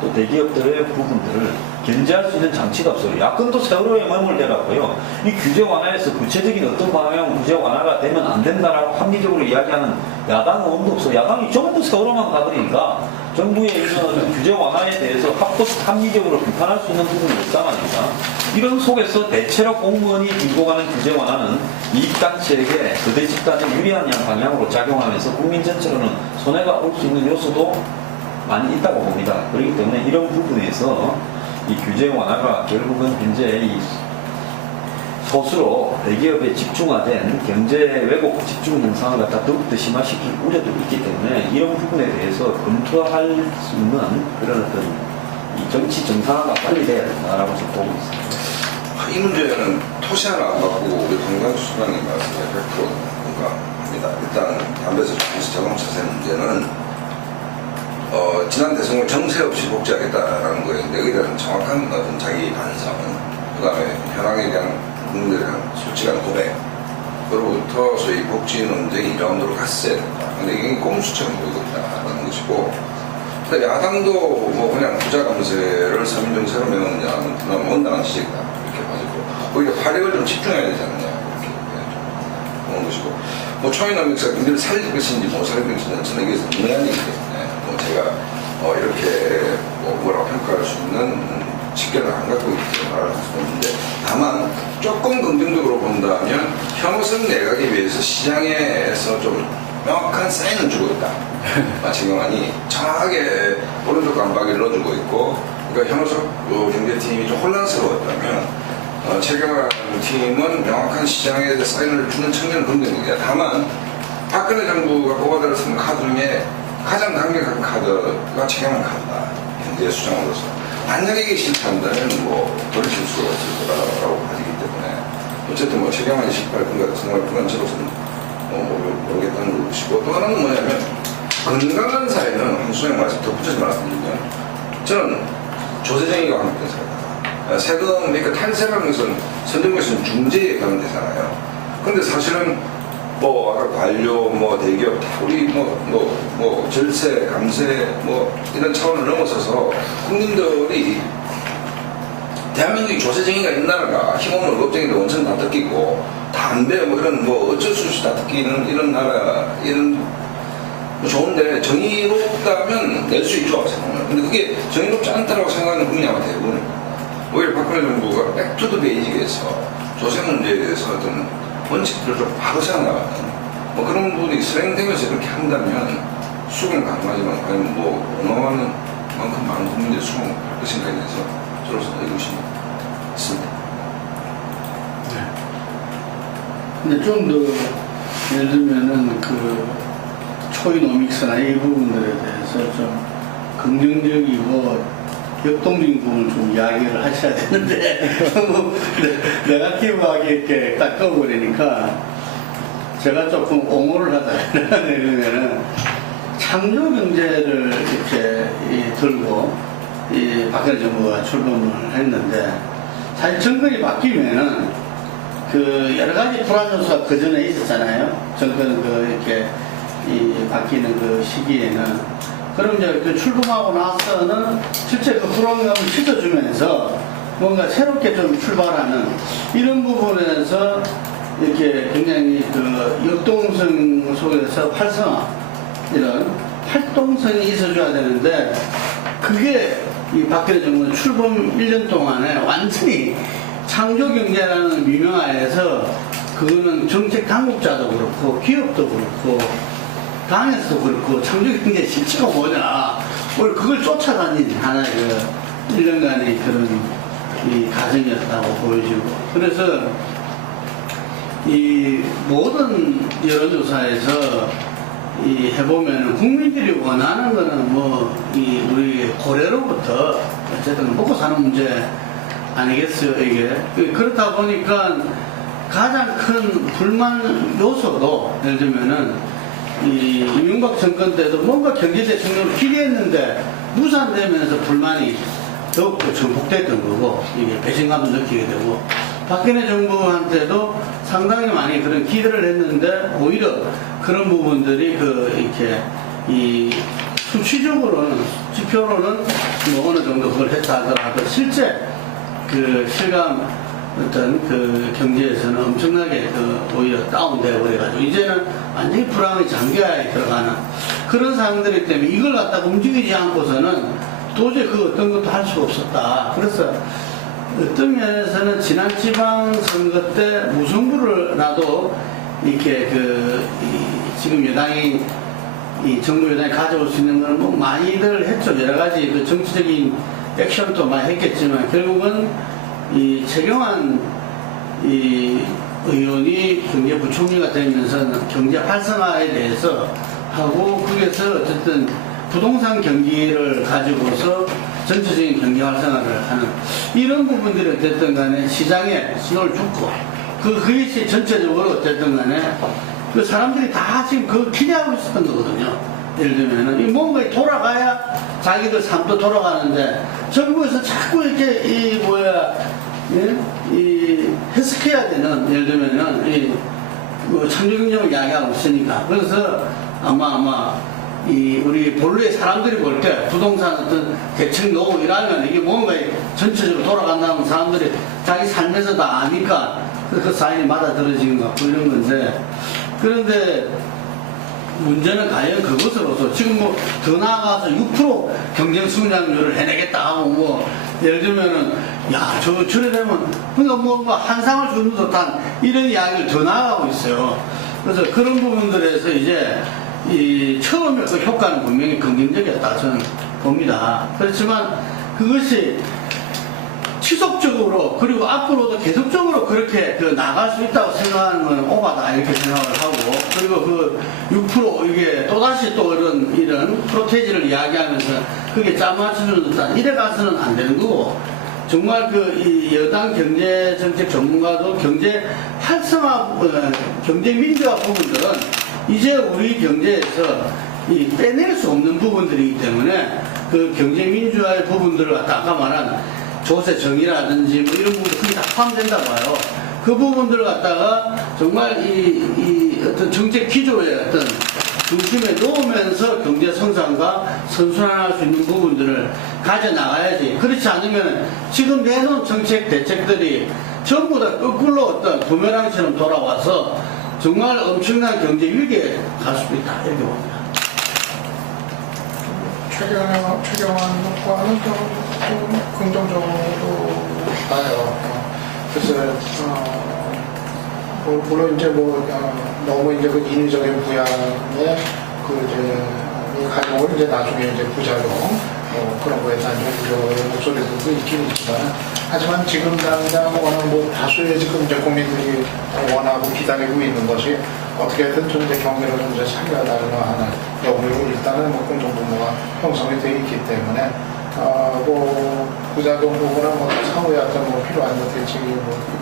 또 대기업들의 부분들을 견제할 수 있는 장치가 없어요. 야권도 세월호에 머물대갖고요. 이 규제 완화에서 구체적인 어떤 방향 규제 완화가 되면 안 된다라고 합리적으로 이야기하는 야당 의원도 없어요. 야당이 전부 세월호만 가버리니까 정부의 이런 규제 완화에 대해서 합리적으로 비판할 수 있는 부분이 없다 말입니다. 이런 속에서 대체로 공무원이 들고 가는 규제 완화는 이익단체에게 거대 집단에 유리한 방향으로 작용하면서 국민 전체로는 손해가 올 수 있는 요소도 많이 있다고 봅니다. 그렇기 때문에 이런 부분에서 이 규제 완화가 결국은 현재 이 소수로 대기업에 집중화된 경제 왜곡 집중 현상을 갖다 더욱더 심화시킬 우려도 있기 때문에 이런 부분에 대해서 검토할 수 있는 그런 어떤 이 정치 정상화가 빨리 돼야 된다라고 저는 보고 있습니다. 이 문제는 토시 하나 안 받고 우리 강강수 수장님 말씀에 100% 공감합니다. 일단 담배에서 자동차세 문제는 지난 대선을 정세 없이 복지하겠다라는 거였는데 여기에 대한 정확한 어떤 자기 반성은, 그 다음에 현황에 대한 국민들에 대한 솔직한 고백, 그로부터 소위 복지 논쟁이 2라운드로 갔어야 된다. 근데 이게 꼼수처럼 보이고 있다는 것이고, 야당도 그냥 부자 감세를 서민정세로 메우느냐는 그나마 온당한 지적이다. 이렇게 봐지고, 오히려 활력을 좀 집중해야 되지 않느냐. 이렇게 보는 것이고, 초이노믹스가 굉장히 살릴 것인지 못 살릴 것인지는 저는 여기서 문외한이기 때문에 제가 이렇게 뭐라고 평가할 수 있는 직결을 안 갖고 있다고 말할 수 없는데, 다만 조금 긍정적으로 본다면 현우선 내각에 비해서 시장에서 좀 명확한 사인을 주고 있다. 최경환이 정확하게 오른쪽 깜빡이를 넣어주고 있고, 그러니까 현우석 경제팀이 좀 혼란스러웠다면 최경환 팀은 명확한 시장에 사인을 주는 측면은 긍정적이다. 다만 박근혜 정부가 뽑아들었던 카드 중에 가장 강력한 카드가 최경환 카드다. 경제 수장으로서. 만약에 이게 실패한다면 돌이킬 수가 없을 거라고 봐지기 때문에 어쨌든 최경환이 실패할 건가 생각할 건가 저로서는 모르겠다는 것이고, 또 하나는 뭐냐면 건강한 사회는 황수영 말씀 덧붙여서 말씀드리면 저는 조세정의가 한국된 사회다. 세금, 그러니까 탈세라는 것은 선정것은 중재에 해당되잖아요. 그런데 사실은 아까 관료, 대기업, 우리 절세, 감세, 이런 차원을 넘어서서 국민들이 대한민국이 조세정의가 있는 나라가 힘없는 월급쟁이들 원천 다 뜯기고 담배 이런 어쩔 수 없이 다 뜯기는 이런 나라, 이런 좋은데 정의롭다면 낼 수 있죠, 생각하면. 근데 그게 정의롭지 않다라고 생각하는 국민이 아마 대부분입니다. 오히려 박근혜 정부가 백투더 베이직에서 조세 문제에 대해서 어떤 원칙들을 좀 바로 세워나가는 그런 부분이 실행되면서 이렇게 한다면 수긍은 가능하지만 과연 어마어마한 만큼 많은 국민들이 수긍할 것인가에 대해서 것으로 알고 있습니다. 근데 좀 더 예를 들면은 그 초이노믹스나 이 부분들에 대해서 좀 긍정적이고 역동적인 부분을 좀 이야기를 하셔야 되는데 너무 네거티브하게 이렇게 딱 꺼버리니까 제가 조금 옹호를 하자 그러면은 창조 경제를 이렇게 들고 이 박근혜 정부가 출범을 했는데 사실 정권이 바뀌면은 그 여러 가지 불안 요소가 그 전에 있었잖아요. 정권 이렇게 이 바뀌는 그 시기에는 그럼 이제 그 출범하고 나서는 실제 그 불안감을 씻어주면서 뭔가 새롭게 좀 출발하는 이런 부분에서 이렇게 굉장히 그 역동성 속에서 활성화 이런 활동성이 있어줘야 되는데 그게 이 박근혜 정부는 출범 1년 동안에 완전히 창조경제라는 유명화에서 그거는 정책 당국자도 그렇고 기업도 그렇고 당에서도 그렇고 창조경제 실체가 뭐냐 오늘 그걸 쫓아다닌 하나의 그 1년간의 그런 이 과정이었다고 보여지고 그래서 이 모든 여론조사에서 이 해보면 국민들이 원하는 거는 뭐 이 우리 고래로부터 어쨌든 먹고 사는 문제 아니겠어요 이게 그렇다 보니까 가장 큰 불만 요소도 예를 들면은 이 이명박 정권 때도 뭔가 경제대통령을 기대했는데 무산되면서 불만이 더욱더 전복됐던 거고 이게 배신감도 느끼게 되고 박근혜 정부한테도 상당히 많이 그런 기대를 했는데 오히려 그런 부분들이 이렇게 이 수치적으로는 지표로는 뭐 어느 정도 그걸 했다 하더라도 실제 그 실감 어떤 그 경제에서는 엄청나게 오히려 다운되어 버려가지고 이제는 완전히 불황의 장기화에 들어가는 그런 상황들이기 때문에 이걸 갖다가 움직이지 않고서는 도저히 그 어떤 것도 할 수가 없었다. 그래서 어떤 면에서는 지난 지방선거 때 무승부를라도 이렇게 지금 여당이 이 정부 여당이 가져올 수 있는 건 뭐 많이들 했죠. 여러 가지 그 정치적인 액션도 많이 했겠지만 결국은 이 최경환 이 의원이 경제부총리가 되면서 경제 활성화에 대해서 하고 거기에서 어쨌든 부동산 경기를 가지고서 전체적인 경제 활성화를 하는 이런 부분들이 어쨌든 간에 시장에 신호를 줬고 그것이 전체적으로 어쨌든 간에 그 사람들이 다 지금 그 기대하고 있었던 거거든요. 예를 들면은 이 뭔가 돌아가야 자기들 삶도 돌아가는데 정부에서 자꾸 이렇게 이 해석해야 되는 예를 들면은 뭐 창조경제를 이야기하고 있으니까 그래서 아마 우리 본래 사람들이 볼 때 부동산 어떤 대책 노고 이러면 이게 뭔가 전체적으로 돌아간다는 사람들이 자기 삶에서 다 아니까 그 사인이 맞아들어지는 것 같고 이런 건데 그런데 문제는 과연 그것으로서 지금 뭐 더 나아가서 6% 경쟁 성장률을 해내겠다 하고 뭐 예를 들면은 저래 되면 그러니까 뭐 한상을 주는 듯한 이런 이야기를 더 나아가고 있어요. 그래서 그런 부분들에서 이제 처음에 그 효과는 분명히 긍정적이었다 저는 봅니다. 그렇지만 그것이 지속적으로 그리고 앞으로도 계속적으로 그렇게 나갈 수 있다고 생각하는 건 오바다 이렇게 생각을 하고 그리고 6% 이게 또다시 또 이런 프로테이지를 이야기하면서 그게 짜맞추는 듯한 이래 가서는 안 되는 거고 정말 이 여당 경제정책 전문가도 경제 활성화 경제 민주화 부분들은 이제 우리 경제에서 빼낼 수 없는 부분들이기 때문에 그 경제 민주화의 부분들을 갖다 아까 말한 조세 정의라든지 뭐 이런 부분도 크게 다 포함된다고 봐요. 그 부분들을 갖다가 정말 어떤 정책 기조의 어떤 중심에 놓으면서 경제 성장과 선순환할 수 있는 부분들을 가져나가야지. 그렇지 않으면 지금 내놓은 정책 대책들이 전부 다 거꾸로 어떤 부메랑처럼 돌아와서 정말 엄청난 경제 위기에 갈 수도 있다. 이렇게 봅니다. 최경환 효과는 좀 긍정적으로 봐요. 그래서 물론 이제 너무 이제 그 인위적인 부양의 가져올 이제 나중에 이제 부작용 그런 거에 대한 우려의 목소리들도 있긴 있지만, 하지만 지금 당장 워낙 다수의 지금 이제 국민들이 원하고 기다리고 있는 것이 어떻게든 좀 이제 경기를 좀 이제 살려달라 하는 여부로 일단은 공동분모가 형성이 되어 있기 때문에 부작용 부분은 사후에 어떤 필요한 대책이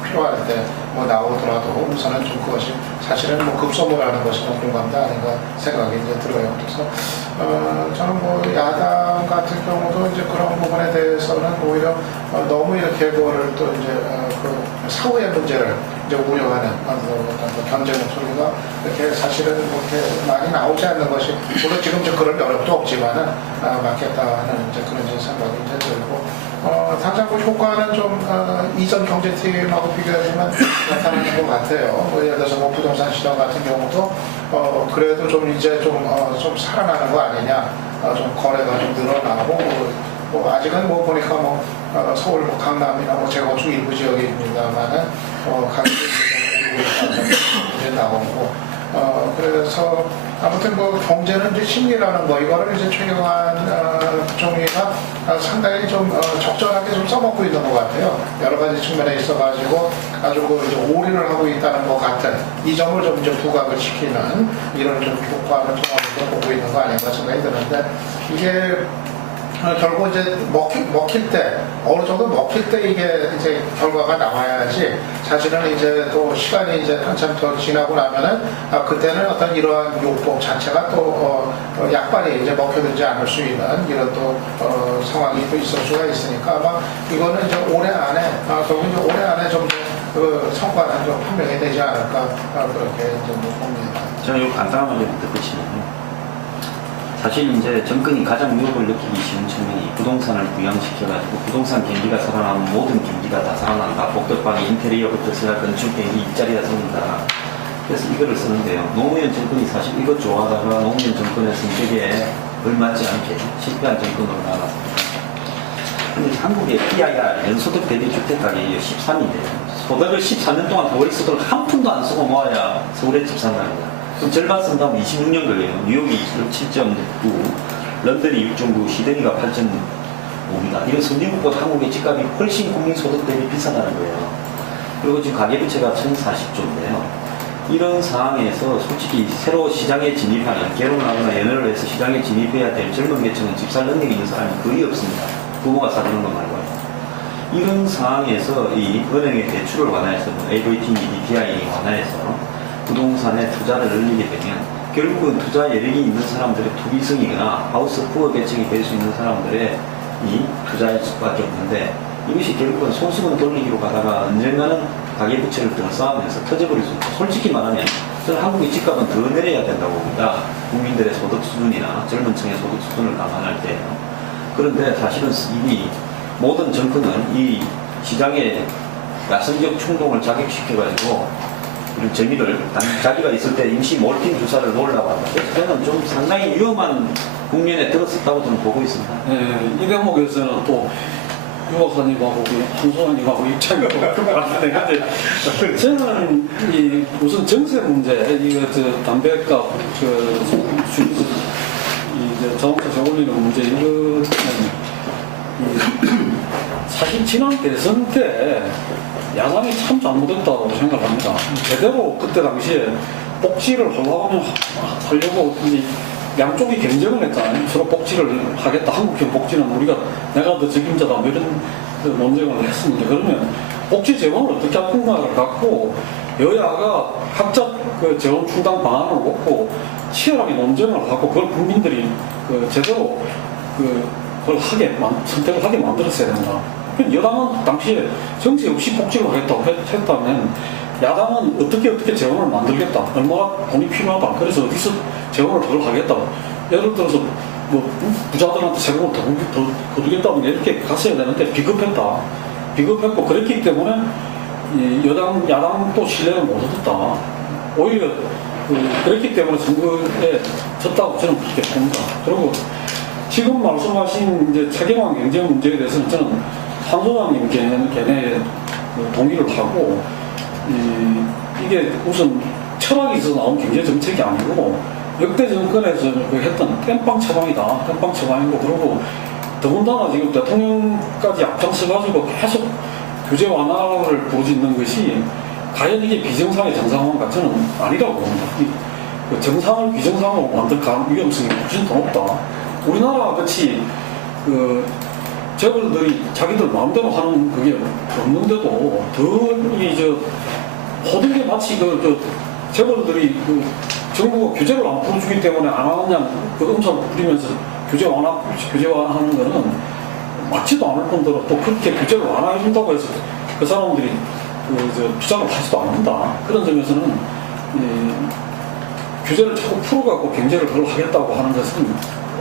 필요할 때 나오더라도 우선은 좀 그것이 사실은 급소모라는 것이 공감대 아닌가 생각이 이제 들어요. 그래서 저는 야당 같은 경우도 이제 그런 부분에 대해서는 오히려 너무 이렇게 그거를 또 이제 그 사후의 문제를 이제 우려하는 어떤 견제 목소리가 이렇게 사실은 그렇게 많이 나오지 않는 것이, 물론 지금 이제 그럴 여력도 없지만은 맞겠다 하는 이제 그런 이제 생각이 이제 들고, 당장 그 효과는 좀 이전 경제팀하고 비교해보면 나타나는 것 같아요. 예를 들어서 부동산 시장 같은 경우도 그래도 좀 이제 좀 살아나는 거 아니냐, 좀 거래가 좀 늘어나고, 아직은 보니까 서울 강남이나 재건축 일부 지역입니다만은 가격이 이제 나오고, 그래서 아무튼 경제는 이제 심리라는 거, 이거를 이제 최경환 부총리가 상당히 좀 적절하게 좀 써먹고 있는 것 같아요. 여러 가지 측면에 있어가지고 아주 이제 올인을 하고 있다는 것 같은 이 점을 좀 이제 부각을 시키는 이런 좀 효과를 통해서 보고 있는 거 아닌가 생각이 드는데, 이게 결국 이제 먹힐 때, 어느 정도 먹힐 때 이게 이제 결과가 나와야지, 사실은 이제 또 시간이 이제 한참 더 지나고 나면은 그때는 어떤 이러한 요법 자체가 또 약발이 이제 먹혀들지 않을 수 있는 이런 또 상황이 또 있을 수가 있으니까, 아마 이거는 이제 올해 안에 결국 이제 올해 안에 좀 그 성과는 좀 판명이 되지 않을까, 그렇게 이제 봅니다. 저는 이거 간단하게 듣고시면요. 사실 이제 정권이 가장 위협을 느끼기 쉬운 측면이 부동산을 부양시켜가지고 부동산 경기가 살아나면 모든 경기가 다 살아난다. 복덕방이 인테리어부터 시작 건축 경기 일자리가 생긴다. 그래서 이거를 쓰는데요. 노무현 정권이 사실 이것 좋아하다가 노무현 정권의 성격에 걸맞지 않게 실패한 정권으로 나갔습니다. 근데 한국의 PIR, 연소득 대비 주택가격이 13인데요. 소득을 14년 동안 월소득을 한 푼도 안 쓰고 모아야 서울에 집 산답니다. 그럼 절반 쓴다면 26년 걸려요. 뉴욕이 7.9, 런던이 6.9, 시드니가 8.5입니다. 이런 선진국보다 한국의 집값이 훨씬 국민 소득 대비 비싸다는 거예요. 그리고 지금 가계부채가 1040조인데요. 이런 상황에서 솔직히 새로 시장에 진입하는, 결혼을 하거나 연애를 해서 시장에 진입해야 될 젊은 계층은 집 살 능력이 있는 사람이 거의 없습니다. 부모가 사주는 것 말고요. 이런 상황에서 이 은행의 대출을 완화해서 AVT, DTI 완화해서 부동산에 투자를 늘리게 되면 결국은 투자 여력이 있는 사람들의 투기성이거나 하우스 푸어 계층이 될 수 있는 사람들의 이 투자일 수밖에 없는데, 이것이 결국은 손수건 돌리기로 가다가 언젠가는 가계부채를 더 쌓으면서 터져버릴 수 있고, 솔직히 말하면 저는 한국의 집값은 더 내려야 된다고 봅니다. 국민들의 소득 수준이나 젊은 층의 소득 수준을 감안할 때요. 그런데 사실은 이미 모든 정권은 이 시장의 야성적 충동을 자극시켜가지고 이런 재미를 자기가 있을 때 임시 몰팅 주사를 놓으려고 합니다. 그래서 저는 좀 상당히 위험한 국면에 들었었다고 저는 보고 있습니다. 네, 이 대목에서는 또 유 박사님하고 한소장님하고 입장이 다른데, 저는 우선 정세 문제, 이거 담배값 자동차 저올리는 문제, 이거는 사실 지난 대선 때 야당이 참 잘못했다고 생각을 합니다. 제대로 그때 당시에 복지를 하려고 양쪽이 경쟁을 했잖아요. 서로 복지를 하겠다. 한국형 복지는 내가 더 책임자다. 이런 논쟁을 했습니다. 그러면 복지 재원을 어떻게 할 건가를 갖고 여야가 각자 그 재원 충당 방안을 놓고 치열하게 논쟁을 하고, 그걸 국민들이 제대로 그걸 선택을 하게 만들었어야 된다. 여당은 당시에 정치 없이 복지를 하겠다고 했다면, 야당은 어떻게 재원을 만들겠다, 얼마나 돈이 필요하다, 그래서 어디서 재원을 더 하겠다, 예를 들어서 부자들한테 세금을 더 거두겠다면 이렇게 갔어야 되는데 비급했고, 그랬기 때문에 야당 또 신뢰를 못 얻었다. 오히려 그랬기 때문에 선거에 졌다고 저는 그렇게 봅니다. 그리고 지금 말씀하신 이제 차경환 경제 문제에 대해서는 저는 한 소장님 견해에 동의를 하고, 이게 우선 철학이 있어서 나온 경제 정책이 아니고 역대 정권에서 했던 땜빵 처방이다. 땜빵 처방이고, 그리고 더군다나 지금 대통령까지 앞장서가지고 계속 규제 완화를 보여짓는 것이 과연 이게 비정상의 정상화인가 저는 아니라고 봅니다. 그 정상을 비정상으로 만들 위험성이 훨씬 더 높다. 우리나라 같이 그 재벌들이 자기들 마음대로 하는 그게 없는데도 모든 게 마치 재벌들이 정부가 규제를 안 풀어주기 때문에 안 하느냐 음성을 부리면서 규제 완화하는 거는 맞지도 않을 뿐더러 또 그렇게 규제를 완화해준다고 해서 그 사람들이 투자를 하지도 않는다. 그런 점에서는 규제를 자꾸 풀어갖고 경제를 그걸 하겠다고 하는 것은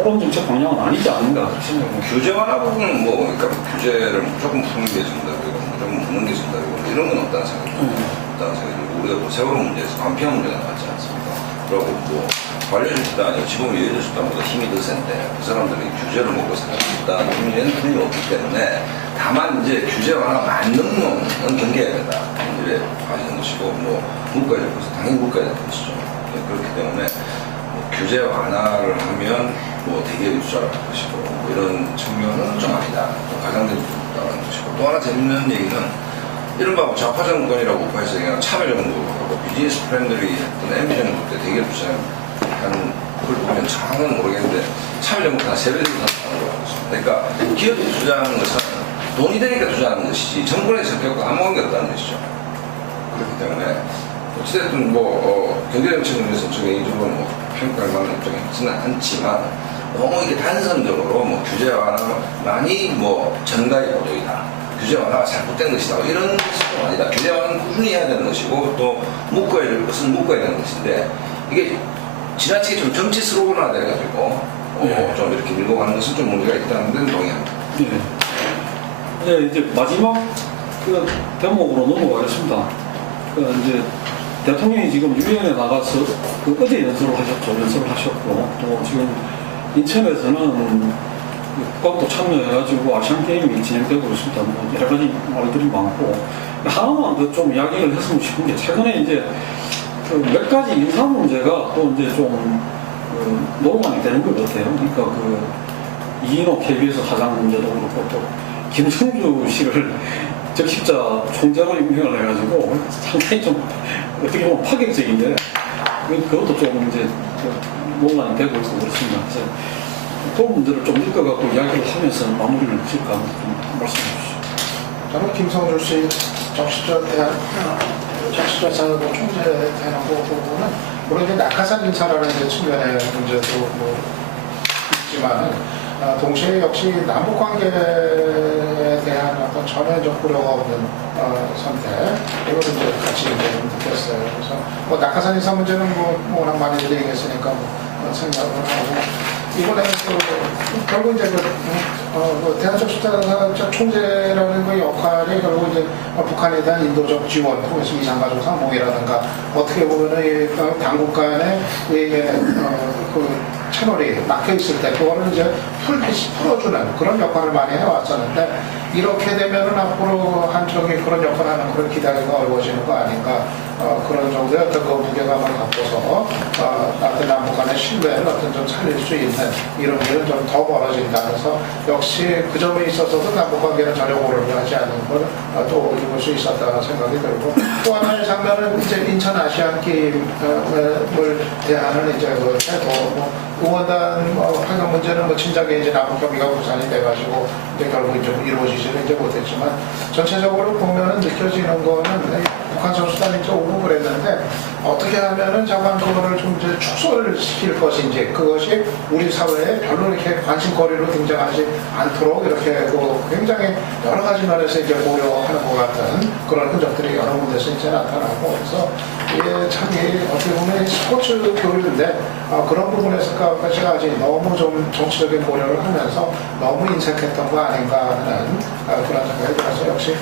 옳은 정책 방향은 아니지 않는가 그렇게 생각합니다. 규제 완화 부분은 그러니까 규제를 무조건 푸는 게 준다고 무조건 푸는 게 준다고 이런 건 없다는 생각이 없다는 생각이 들고 우리가 세월호 문제에서 관피한 문제가 나왔지 않습니까? 그리고 관료직 집단이 지금 예외적 집단보다 힘이 더 센데 그 사람들이 규제를 먹고 사는 집단은 힘이 없기 때문에 다만 이제 규제 완화 맞는 놈은 경계해야 된다. 이래 하시는 것이고 물가에 대해서 당연히 물가에 대한 것이죠. 그렇기 때문에 규제 완화를 하면 대기업이 투자를 할 것이고 이런 측면은 좀 아니다. 가장된 부분이라는 것이고 또 하나 재밌는 얘기는 이른바 좌파 정권이라고 오파해서 그냥 참여정부하고 비즈니스 프렌들이 했던 MB 정부 때 대기업 투자한 걸 보면 정확은 모르겠는데 참여정부가 한 3배 정도 하는 거 같습니다. 그러니까 기업이 투자하는 것은 돈이 되니까 투자하는 것이지 정권의 성격과 아무 관계없다는 것이죠. 그렇기 때문에 어찌됐든 경제정책을 위해서 저 개인적으로 평가할 만한 입장이 있지는 않지만 너무 이게 단선적으로 규제 완화만이 전가의 보도이다. 규제 완화가 잘못된 것이다. 이런 것은 아니다. 규제 완화는 꾸준히 해야 되는 것이고 또 묶어야 될 것은 묶어야 되는 것인데 이게 지나치게 좀 정치스러워나 돼가지고 좀 이렇게 밀고 가는 것은 좀 문제가 있다는 데는 동의합니다. 네, 이제 마지막 대목으로 넘어가겠습니다. 이제 대통령이 지금 유엔에 나가서 어제 연설을 하셨고 또 지금 인천에서는 국방도 참여해가지고 아시안게임이 진행되고 있습니다. 여러 가지 말들이 많고 하나만 더 좀 이야기를 했으면 싶은 게 최근에 이제 몇 가지 인사 문제가 또 이제 좀 논란이 되는 것 같아요. 그러니까 이인호 KBS 사장 문제도 그렇고 또 김성주 씨를 적십자 총재로 임명을 해가지고 상당히 좀 어떻게 보면 파격적인데 그것도 좀 이제 논란이 되고 있고 그렇습니다. 그래서 그 문제를 좀 읽어갖고 이야기를 하면서 마무리를 지을까 좀 말씀해 주시죠. 저는 김성주 씨 적십자 총재 되는 부분은 물론 이제 낙하산 인사라는 측면의 문제도 있지만은 동시에 역시 남북 관계에 대한 어떤 전면적 고려가 없는 선택 이걸 이제 같이 느꼈어요. 그래서 낙하산 인사 문제는 워낙 많이 얘기했으니까 생각을 하고 이번에 결국 이제 대한적십자 총재라는 그 역할이 결국 이제 북한에 대한 인도적 지원, 통해서 이산가족 상봉이라든가 어떻게 보면은 당국 간의 채널이 막혀 있을 때 그거를 이제 풀어주는 그런 역할을 많이 해왔었는데 이렇게 되면은 앞으로 한쪽이 그런 역할을 하는 그런 기다리기가 어려워지는 거 아닌가 그런 정도의 어떤 그 무게감을 갖고서 어떤 남북 간의 신뢰를 어떤 좀 살릴 수 있는 이런 일은 좀 더 벌어진다. 그래서 역시 그 점에 있어서도 남북 관계는 전혀 고려를 하지 않은 걸 또 입을 수 있었다는 생각이 들고 또 하나의 장면은 이제 인천 아시안 게임을 대하는 이제 그 해도 응원단 파견 문제는 진작에 이제 남북 협의가 부산이 돼가지고 이제 결국 좀 이루어지지는 이제 못했지만 전체적으로 보면은 느껴지는 거는 북한 선수단이 이제 오고 그랬는데 어떻게 하면은 자관 그거를 좀 이제 축소를 시킬 것인지 그것이 우리 사회에 별로 이렇게 관심거리로 등장하지 않도록 이렇게 굉장히 여러 가지 면에서 이제 고려하는 것 같은 그런 흔적들이 여러 군데서 이제 나타나고 그래서 이게 참 어떻게 보면 스포츠 교육인데 그런 부분에서까지 아직 너무 좀 정치적인 고려를 하면서 너무 인색했던 거 아닌가 하는 그런 생각이 들어서 역시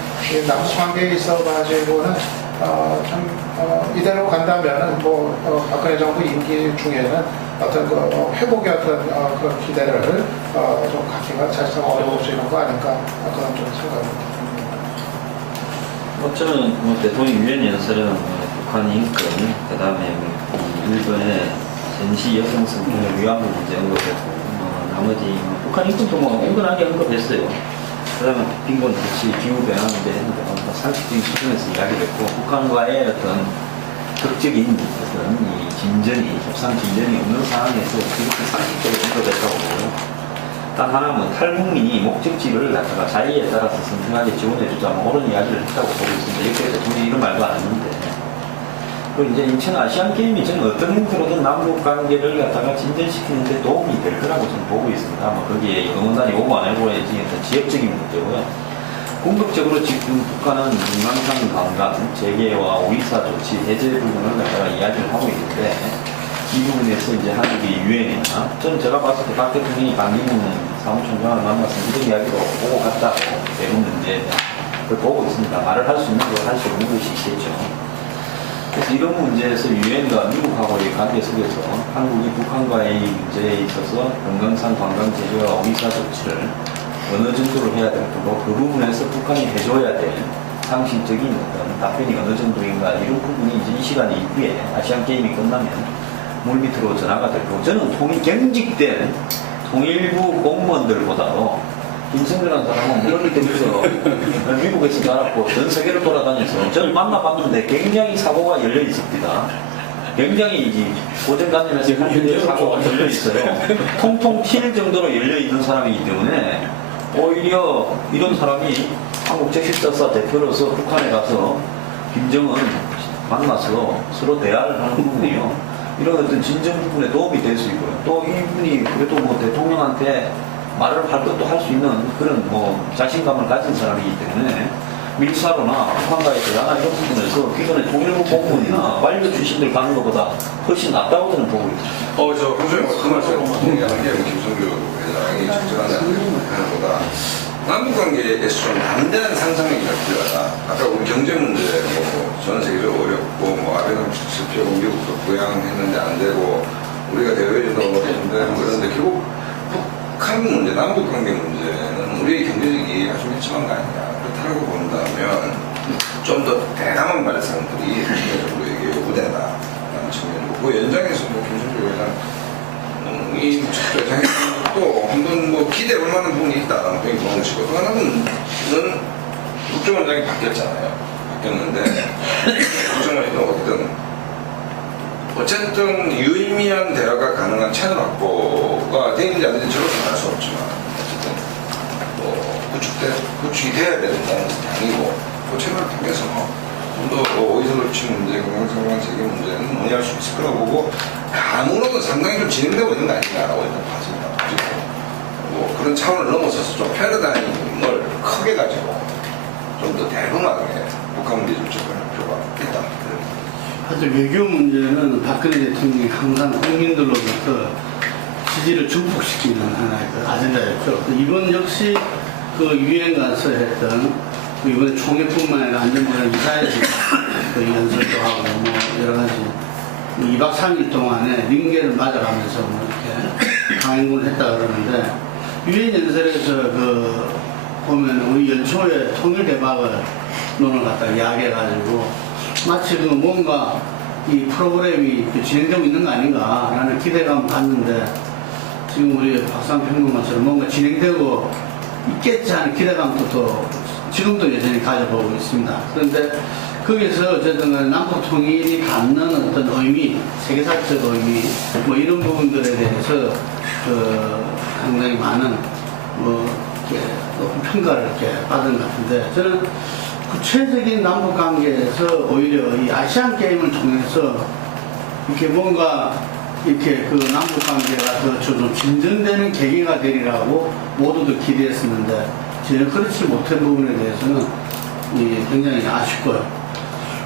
남북 관계에 있어가지고는 이대로 간다면은 박근혜 정부 임기 중에는 어떤 회복의 어떤 그런 기대를 좀 갖기가 사실상 어려워지는 거 아닌가 그런 좀 생각입니다. 저는 대통령 유엔 연설은 북한 인권, 그 다음에 일본의 전시 여성성 위안부 문제 언급했고 나머지 북한 북한 인권도 뭐 은근하게 언급했어요. 그러면 빈곤 대치, 기후변화 문제 했는데 상식적인 수준에서 이야기를 했고 북한과의 어떤 극적인 어떤 이 진전이 협상 진전이 없는 상황에서 이렇게 상식적으로 언급했다고 보고요. 단 하나 뭐 탈북민이 목적지를 갖다가 자의에 따라서 선택하게 지원해주자 뭐 그런 이야기를 했다고 보고 있습니다. 이렇게 대통령이 이런 말도 안 했는데. 그리고 이제 인천 아시안 게임이 저는 어떤 형태로든 남북 관계를 갖다가 진전시키는데 도움이 될 거라고 저는 보고 있습니다. 뭐 거기에 응원단이 오고 안 오고의 어떤 지역적인 문제고요. 궁극적으로 지금 북한은 중앙산 관광, 재개와 오이사 조치, 해제 부분을 갖다가 이야기를 하고 있는데 이 부분에서 이제 한국이 유엔이나 저는 제가 봤을 때 박 대통령이 강기문 사무총장을 만나서 이런 이야기로 보고 갔다고 대북 문제에 대한 걸 보고 있습니다. 말을 할 수 있는 걸 할 수 없는 것이 있겠죠. 그래서 이런 문제에서 유엔과 미국하고의 관계 속에서 한국이 북한과의 문제에 있어서 금강산 관광 제재와 오이사 조치를 어느 정도로 해야 될 거고 그 부분에서 북한이 해줘야 될 상식적인 어떤 답변이 어느 정도인가 이런 부분이 이제 이 시간 이후에 아시안 게임이 끝나면 물밑으로 전화가 될 거고 저는 경직된 통일부 공무원들보다도 김성근이라는 사람은 물밑 때문에 미국에서 자랐고 전 세계를 돌아다녀서 저를 만나봤는데 굉장히 사고가 열려 있습니다. 굉장히 고정관념에서 한편의 사고가 열려 있어요. 통통 튈 정도로 열려 있는 사람이기 때문에 오히려 이런 사람이 한국 제14사 대표로서 북한에 가서 김정은 만나서 서로 대화를 하는 부분이요. 이런 어떤 진정 부분에 도움이 될 수 있고요. 또 이분이 그래도 뭐 대통령한테 말을 할 것도 할 수 있는 그런 뭐 자신감을 가진 사람이기 때문에 밀사로나 북한과의 대화나 이런 부분에서 기존의 통일부 공무원이나 관료 출신들 가는 것보다 훨씬 낫다고 저는 보고 있습니다. 저 교수님 그 말씀 동의하는 게 김성규 회장이 적절하다는 것보다 남북관계에서 좀 담대한 상상력이 필요하다. 아까 우리 경제 문제 전 세계적으로 어렵고 아베노믹스 실패고 미국도 부양했는데 안 되고 우리가 대외적으로 못했는데 그런데 결국 북한 문제, 남북관계 문제는 우리의 경제력이 아주 미침한 거 아니냐. 그렇다고 본다면 좀 더 대담한 발상들이 경제적으로 요구된다라는 측면이고 그 연장에서 김성규 회장이 또 한번 기대할 만한 부분이 있다라는 표현이 보는 것이고 또 하나는 국정원장이 바뀌었잖아요. 바뀌었는데 국정원이 또 어쨌든 유의미한 대화가 가능한 채널 확보가 되는지 안 되는지 저로서는 알 수 없지만 어쨌든 구축이 돼야 된다는 당이고 그 채널을 통해서 좀 더 오이사 조치 문제, 금강산관 재개 문제는 논의할 수 있을 거라고 보고 감으로는 상당히 좀 진행되고 있는 거 아닌가라고 일단 봐집니다. 그리고 그런 차원을 넘어서서 좀 패러다임을 크게 가지고 좀 더 대범하게 북한 문제 좀 접근할 필요가 있다. 사실 외교 문제는 박근혜 대통령이 항상 국민들로부터 지지를 증폭시키는 하나의 아젠다였죠. 이번 역시 유엔 가서 했던 이번에 총회뿐만 아니라 안전보장 이사회에서 연설도 하고 여러 가지 2박 3일 동안에 링게를 맞아가면서 이렇게 강행군을 했다 그러는데 유엔 연설에서 보면 우리 연초에 통일 대박을 논을 갖다 이야기해가지고 마치 뭔가 이 프로그램이 진행되고 있는 거 아닌가라는 기대감을 갖는데 지금 우리 박상 평론가처럼 뭔가 진행되고 있겠지 하는 기대감도 또 지금도 여전히 가져보고 있습니다. 그런데 거기서 어쨌든 남북 통일이 갖는 어떤 의미, 세계사적 의미 이런 부분들에 대해서 상당히 많은 높은 평가를 이렇게 받은 것 같은데 저는 구체적인 남북 관계에서 오히려 이 아시안 게임을 통해서 이렇게 뭔가 이렇게 남북 관계가 더 좀 진전되는 계기가 되리라고 모두들 기대했었는데 전혀 그렇지 못한 부분에 대해서는 굉장히 아쉽고요.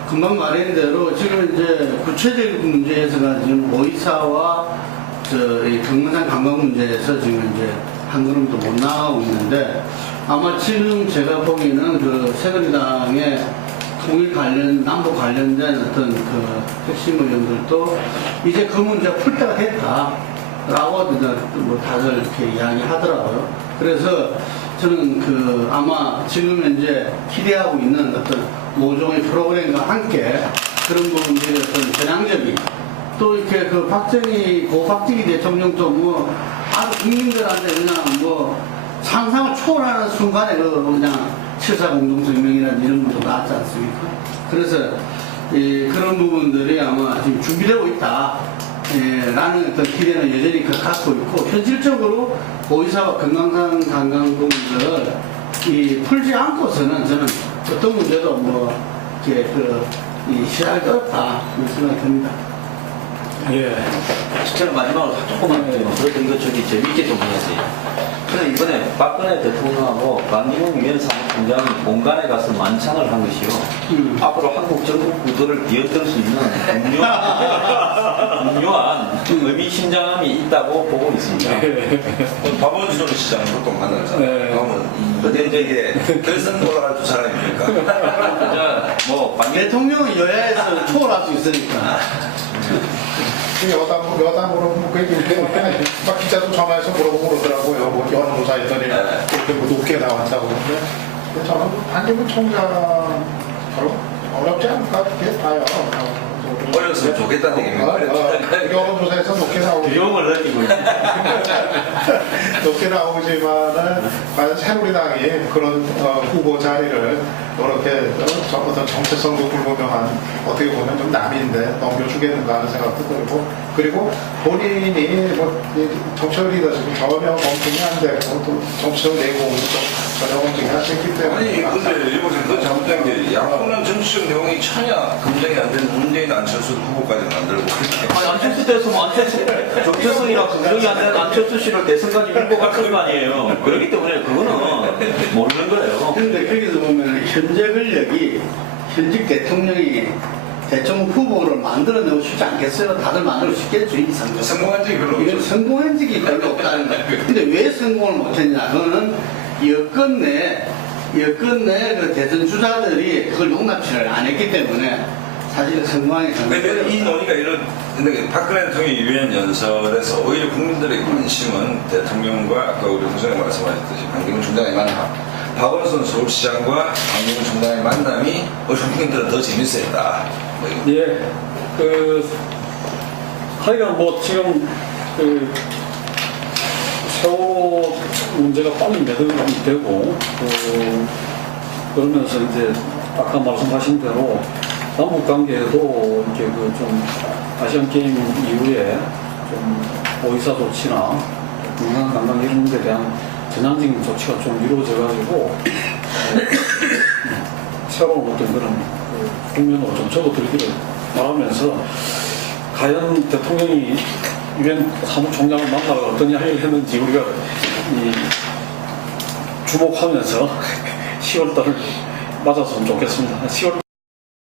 금방 말한 대로 지금 이제 구체적인 문제에서가 지금 오이사와 이 금강산 관광 문제에서 지금 이제 한 걸음도 못 나가고 있는데 아마 지금 제가 보기에는 새누리당의 통일 관련, 남북 관련된 어떤 핵심 의원들도 이제 그 문제가 풀 때가 됐다라고 다들 이렇게 이야기하더라고요. 그래서 저는 아마 지금 현재 기대하고 있는 어떤 모종의 프로그램과 함께 그런 부분들이 어떤 전향적인 또 이렇게 박정희 대통령도 아주 국민들한테 그냥 뭐 상상을 초월하는 순간에 그냥 7.4 공동성명이라는 이름도 나왔지 않습니까? 그래서 그런 부분들이 아마 지금 준비되고 있다. 라는 어떤 기대는 여전히 갖고 있고, 현실적으로 보이사와 금강산 관광 부분들을 풀지 않고서는 저는 어떤 문제도 뭐 시작이 어렵다 이런 생각이 듭니다. 예. 제가 마지막으로 조금만 그래도 이거 재밌게 좀 해야지. 근데 이번에 박근혜 대통령하고 강기문 유엔 사무총장이 본관에 가서 만찬을 한 것이요. 앞으로 한국 전국 구도를 뒤흔들 수 있는 중요한 의미심장함이 있다고 보고 있습니다. 박원순 시장은 보통 만나잖아요. 네. 그러면 근데 이제 결선 올라갈 두 사람입니까? 뭐 대통령은 여야에서 초월할 수 있으니까. 여담으로 그 얘기 때문에 막 기자도 전화해서 물어보고 그러더라고요. 뭐 여론조사 했더니 그렇게 뭐 높게 나왔다고 그러는데 저는 한기문 총장 별로 어렵지 않을까 그렇게 봐요. 어렸으면 좋겠다는 얘기입니다. 여론조사에서 높게 나오고 비용을 느끼고 있습니다. 높게 나오지만은 과연 새누리당이 그런 후보 자리를 이렇게 어떤 정체성도 불분명한 어떻게 보면 좀 남인데 넘겨주겠는가 하는 생각도 들고, 그리고 본인이 뭐 정치적 리더십이 전혀 검증이 안 되고 또 정치적 내공도 전혀 검증이 안 됐기 때문에 아니 근데 이번에 그 잘못된 게 야권은 정치적 내용이 전혀 검증이 안 되는 문재인 안철수 후보까지 만들고 아니, 안철수 됐으면 안철수, 정체성이나 검증이 안 되는 안철수 씨를 대선까지 밀고 갈 거 아니에요. 그렇기 때문에 그거는 모르는 거예요. 그런데 거기서 보면 현재 권력이 현직 대통령이 대통령 후보를 만들어내고 싶지 않겠어요? 다들 만들고 싶겠죠, 이 상황. 성공한 적이 별로 이건 없죠. 성공한 적이 별로 없다는 거예요. 근데 왜 성공을 못했냐? 그거는 여권 내 그 대선 주자들이 그걸 용납치를 안 했기 때문에 사실 성공하기 근데 이 논의가 근데 박근혜 대통령이 유엔 연설에서 오히려 국민들의 관심은 대통령과 아까 우리 홍선생 말씀하셨듯이 강기문 총장의 만남, 박원순 서울시장과 강기문 총장의 만남이 우리 국민들은 더 재밌었다. 뭐 예. 하여간 뭐 지금 세월호 문제가 빨리 매듭이 되고, 그러면서 이제 아까 말씀하신 대로 남북 관계에도 이렇게 좀 아시안 게임 이후에 좀 보이사 조치나 관광 이런 데 대한 전향적인 조치가 좀 이루어져가지고 새로운 어떤 그런 국면으로 좀 접어들기를 바라면서, 과연 대통령이 유엔 사무총장을 만나러 어떤 이야기를 했는지 우리가 주목하면서 10월달을 맞았으면 좋겠습니다. 10월달